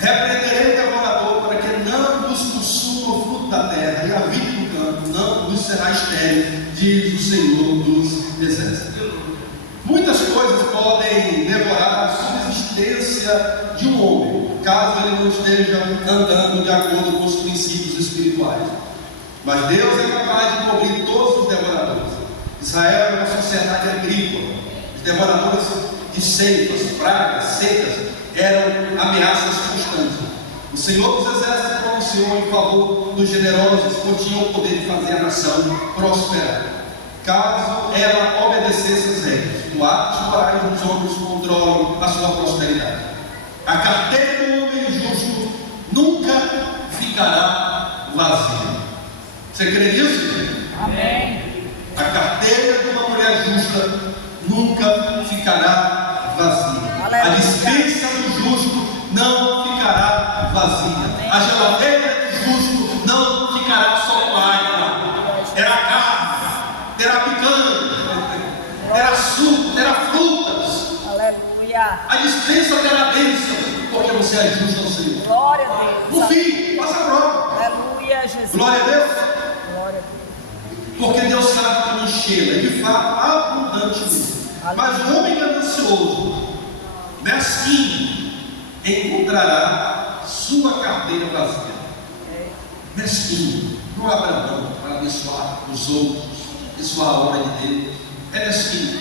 repreenderei o devorador para que não nos consuma o fruto da terra e a vida do campo não nos será estéril, diz o Senhor dos Exércitos. Muitas coisas podem devorar a subsistência de um homem, caso ele não esteja andando de acordo com os princípios espirituais. Mas Deus é capaz de cobrir todos os devoradores. Israel era uma sociedade agrícola. Os devoradores de ceifas, pragas, secas eram ameaças constantes. O Senhor dos Exércitos pronunciou em favor dos generosos, que tinham o poder de fazer a nação prosperar, caso ela obedecesse as regras. O ato morais dos homens controlam a sua prosperidade. A carteira do homem justo nunca ficará vazia. Você crê nisso? Amém. A carteira de uma mulher justa nunca ficará vazia. Aleluia. A despensa do justo não ficará vazia. A geladeira do justo não ficará só com água. Terá carne, terá picanha, terá suco, terá frutas. Aleluia. A despensa terá bênção, porque você é justo ao Senhor. Glória a Deus. No fim, passa a prova. Aleluia, Jesus. Glória a Deus. Glória a Deus. Porque Deus sabe que nos enchê-la, de fato, abundantemente. Mas o homem ganancioso, mesquinho, encontrará sua carteira vazia. Mesquinho, não abra mão para abençoar os outros, abençoar a obra de Deus. É mesquinho.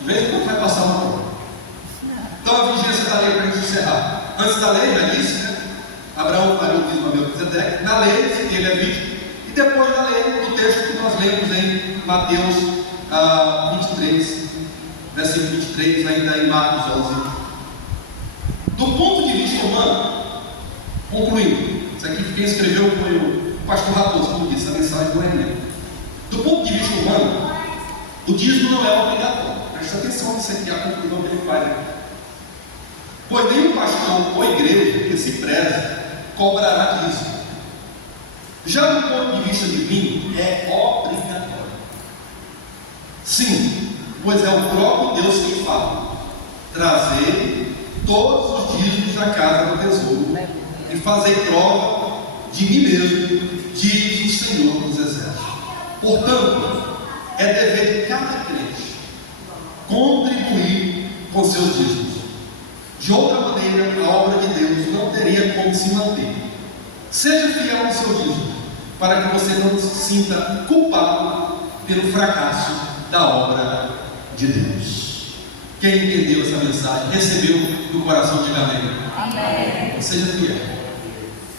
De vez em quando vai passar uma prova. Então a vigência da lei para a gente encerrar. Antes da lei, já disse, né? Abraão pariu o dízimo a Melquisedeque. Na lei, ele é vítima. E depois da lei, o texto que nós lemos em Mateus 23, versículo 23, ainda em Marcos 11. Do ponto de vista humano, concluindo, isso aqui quem escreveu foi o pastor Raposo, como disse, a mensagem do Enem. Do ponto de vista humano, o dízimo não é obrigatório. Preste atenção nisso aqui, a conclusão que ele faz aqui. Pois nenhum pastor ou igreja que se preze cobrará dízimo. Já do ponto de vista divino, é obrigatório. Sim, pois é o próprio Deus quem fala: trazer todos os dízimos da casa do tesouro e fazer prova de mim mesmo, diz o Senhor dos Exércitos. Portanto, é dever de cada crente contribuir com seus dízimos. De outra maneira, a obra de Deus não teria como se manter. Seja fiel ao seu dízimo, para que você não se sinta culpado pelo fracasso da obra de Deus. Quem entendeu essa mensagem, recebeu do coração de Amém. Amém. Seja fiel.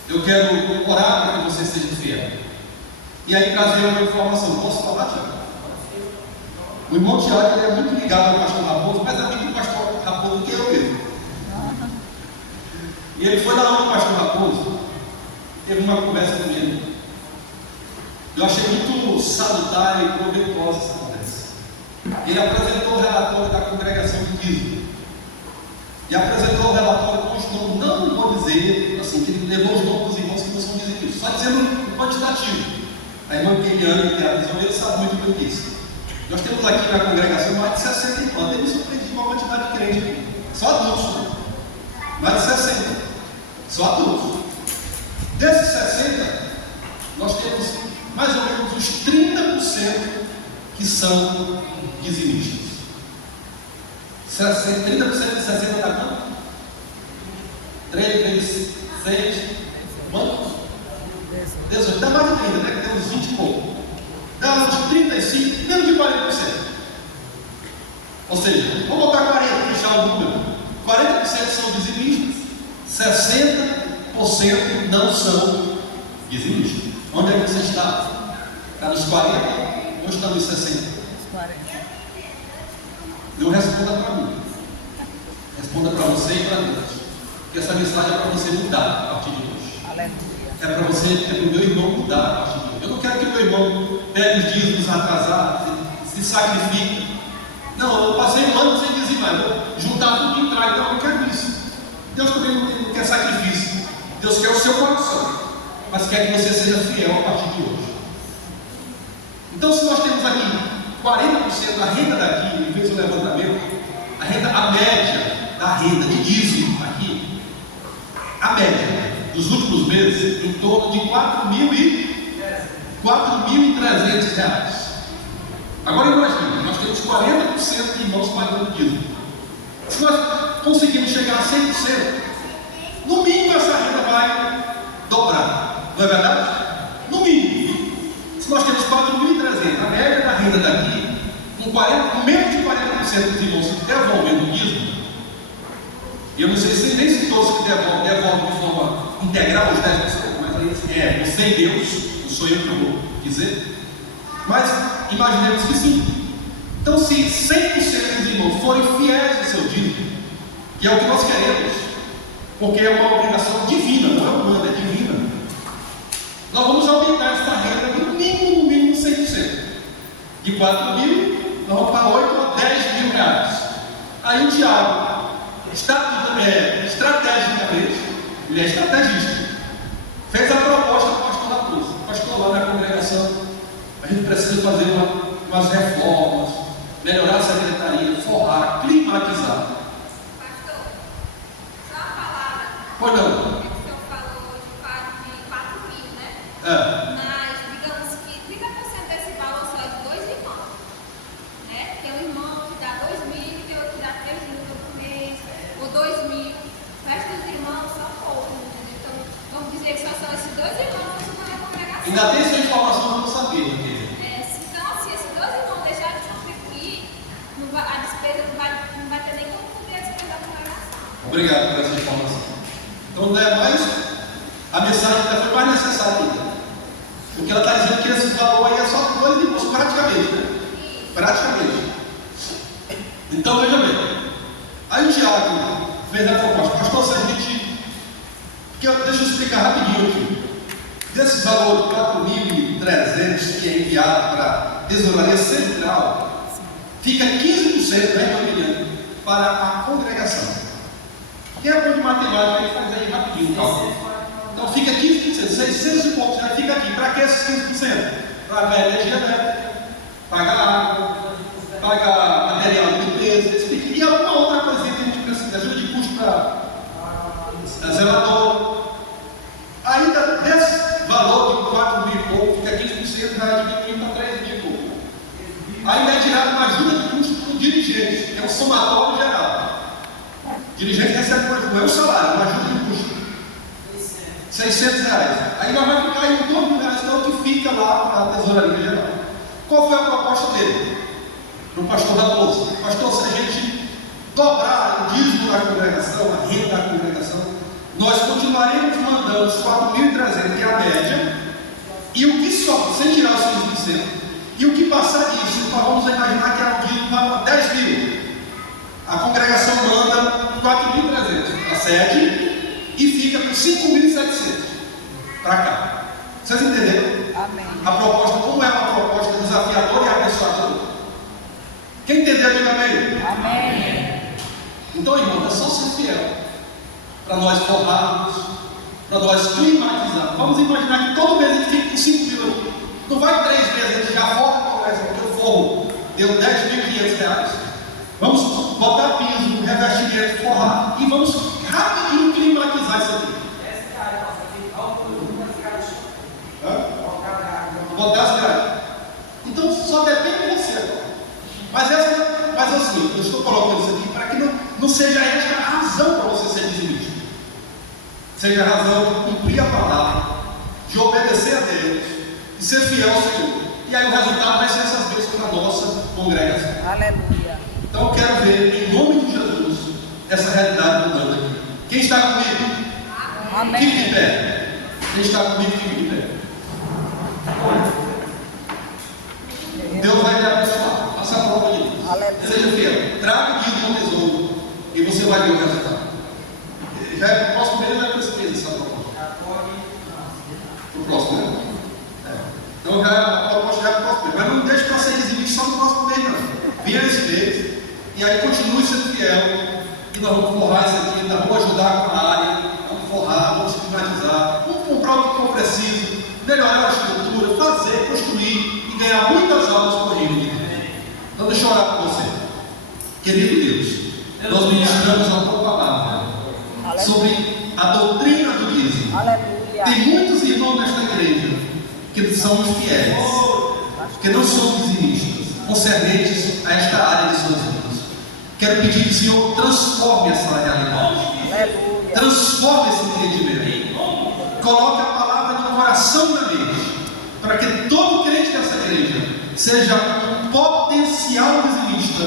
Eu quero orar para que você seja fiel. E aí trazer uma informação. Posso falar, Tiago? O irmão Tiago ele é muito ligado ao pastor Raposo, mas amigo do pastor Raposo que eu mesmo. E ele foi lá no pastor Raposo, teve uma conversa com ele. Eu achei muito muito salutar e proveitosa essa conversa. Ele apresentou o relatório da congregação de dízimo. E apresentou o relatório com os nomes, não vou dizer assim, que ele levou os nomes dos irmãos que não são dizimistas, só dizendo o quantitativo. A irmã Keliane, que é a tesoureira, sabe muito bem disso. Nós temos aqui na congregação mais de 60 irmãos. Eu me surpreendi com a quantidade de crentes aqui. Só adultos, né? Mais de 60. Só adultos. Desses 60, nós temos mais ou menos uns 30% que são dizimistas. 30% de 60 dá quanto? 3 vezes 6, quanto? 18. Dá mais de 30, né? Que tem uns 20 e pouco. Dá uns 35, menos de 40%. Ou seja, vamos botar 40, fechar o número. 40% são dizimistas, 60% não são dizimistas. Onde é que você está? Está nos 40 ou está nos 60? 40. Não responda para mim. Responda para você e para Deus. Porque essa mensagem é para você mudar a partir de hoje. Aleluia. É para você, é para o meu irmão mudar a partir de hoje. Eu não quero que o meu irmão pegue os dízimos atrasados, se sacrifique. Não, eu passei um ano sem dizimar, vou juntar tudo em trás. Não, eu não quero isso. Deus também não quer sacrifício. Deus quer o seu coração, mas quer que você seja fiel a partir de hoje. Então, se nós temos aqui 40% da renda daqui, ele fez o levantamento, a média da renda de dízimo aqui, a média dos últimos meses, em torno de R$4.300. Agora imagine, nós temos 40% de irmãos pagando dízimo. Se nós conseguirmos chegar a 100%, no mínimo essa renda vai dobrar, não é verdade? No mínimo. Se nós temos 4.300, a média da renda daqui, com menos de 40% dos irmãos devolvendo o dízimo, e eu não sei nem se todos que devolvem de forma integral os 10%, mas aí você e Deus, não sou eu que vou dizer, mas imaginemos que sim. Então, se 100% dos irmãos forem fiéis ao seu dízimo, que é o que nós queremos, porque é uma obrigação divina, não é humana, é divina, nós vamos aumentar essa renda no mínimo 100%. De 4.000, nós vamos para 8 ou 10 mil reais. Aí o diabo, estrategicamente, ele é estrategista, fez a proposta para o pastor Raposo. O pastor lá na congregação, a gente precisa fazer umas reformas, melhorar a secretaria, forrar, climatizar. Pastor, só uma palavra. Pois não. O senhor falou de 4.000, né? Mas, digamos que 30% desse valor só é de 2 irmãos. Né? Tem um irmão que dá 2.000, tem outro que dá 3.000 todo mês, ou 2.000. O resto dos irmãos só pouco, entendeu? Então, vamos dizer que só são esses 2 irmãos que estão na congregação. Ainda tem essa informação que eu não sabia. Então, se esses 2 irmãos deixarem de contribuir, a despesa não vai ter nem como cobrir a despesa da congregação. Obrigado por essa informação. Então, não é mais, a mensagem ainda foi mais necessária ainda. Porque ela está dizendo que esse valor aí é só 2 irmãos, praticamente, né? Praticamente. Então, veja bem. Aí o Tiago fez a proposta. Pastor, se a gente... Deixa eu explicar rapidinho aqui. Desse valor de 4.300 que é enviado para a tesouraria central, fica 15%, né, família, para a congregação. Quem é bom de matemática, ele faz aí rapidinho, calma. Então fica 15%, 600 e poucos, já fica aqui. Para que esses 15%? Para pagar energia elétrica, pagar água, pagar material de limpeza, e alguma outra coisinha que a gente precisa, ajuda de custo para zelador. Ainda desse valor de 4.000 e pouco, fica 15%, vai diminuindo para 3.000 e pouco. Ainda é tirado uma ajuda de custo para o dirigente, que é um somatório geral. O dirigente recebe, não é o salário, uma ajuda de custo. R$600. Aí nós vamos ficar em R$2.000, que é o que fica lá para a tesouraria geral. Qual foi a proposta dele? Para o pastor Raposo. Pastor, se a gente dobrar o dízimo da congregação, a renda da congregação, nós continuaremos mandando os 4.300, que é a média, e o que sobra, sem tirar os 15%, e o que passar disso, nós vamos imaginar que é um dízimo para 10.000. A congregação manda 4.300 para a sede e fica com 5.700 para cá. Vocês entenderam? Amém. A proposta, como é uma proposta desafiadora e abençoadora. Quem entendeu, diga amém. Amém. Então, irmão, é só ser fiel para nós forrarmos, para nós climatizarmos. Vamos imaginar que todo mês a gente fica com 5 mil aqui. Não vai 3 meses, a gente já forra com essa, porque o forro deu R$10.500. Vamos botar piso, revestimento, forrar e vamos rapidinho climatizar isso aqui. Botar as grades. Então só depende de você. Mas assim, eu estou colocando isso aqui para que não seja esta a razão para você ser dizimista. Seja a razão de cumprir a palavra, de obedecer a Deus, de ser fiel ao Senhor. E aí o resultado vai ser essas bênçãos para a nossa congregação. Aleluia. Então eu quero ver, em nome de Jesus, essa realidade mudando aqui. Quem está comigo? Amém. Fique de pé. Quem está comigo, fique de pé. Deus vai lhe abençoar. Faça a prova de Deus. Aleluia. Seja fiel. Traga o dízimo ao tesouro e você vai ver o resultado. Já é o próximo mês, vai para esse mês essa proposta. O próximo mês? Então a proposta já é para o próximo mês. Mas não deixe para ser dizimista só no próximo mês, não. Venha esse mês e aí continue sendo fiel. E nós vamos forrar isso aqui, nós vamos ajudar com a área, vamos forrar, vamos climatizar, vamos comprar o que for preciso, melhorar a estrutura, fazer, construir e ganhar muitas almas por reino de Deus. Então deixa eu orar por você. Querido Deus, nós ministramos a tua palavra sobre a doutrina do dízimo. Aleluia. Tem muitos irmãos nesta igreja que são infiéis, que não são dizimistas, concernentes a esta área de suas vidas. Quero pedir que o Senhor transforme essa realidade. Aleluia. Transforme esse entendimento. Coloque a palavra no coração e na mente, para que todo crente dessa igreja seja um potencial dizimista.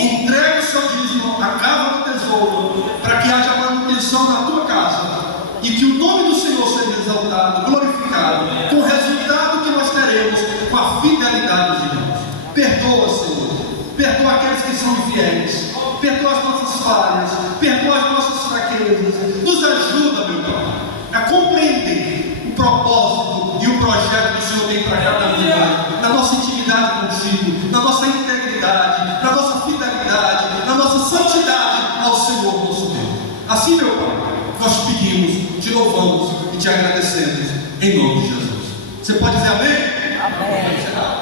Entregue o seu dízimo à casa do tesouro, para que haja manutenção na tua casa e que o nome do Senhor seja exaltado, glorificado, com o resultado que nós teremos com a fidelidade dos irmãos. Perdoa, Senhor. Perdoa aqueles que são infiéis. Perdoa as nossas falhas. Perdoa as nossas fraquezas. Nos ajuda, meu Pai, a compreender o propósito e o projeto que o Senhor tem para cada vida, na nossa intimidade contigo, na nossa integridade, na nossa fidelidade, na nossa santidade ao Senhor nosso Deus. Assim, meu Pai, nós te pedimos, te louvamos e te agradecemos em nome de Jesus. Você pode dizer amém? Amém.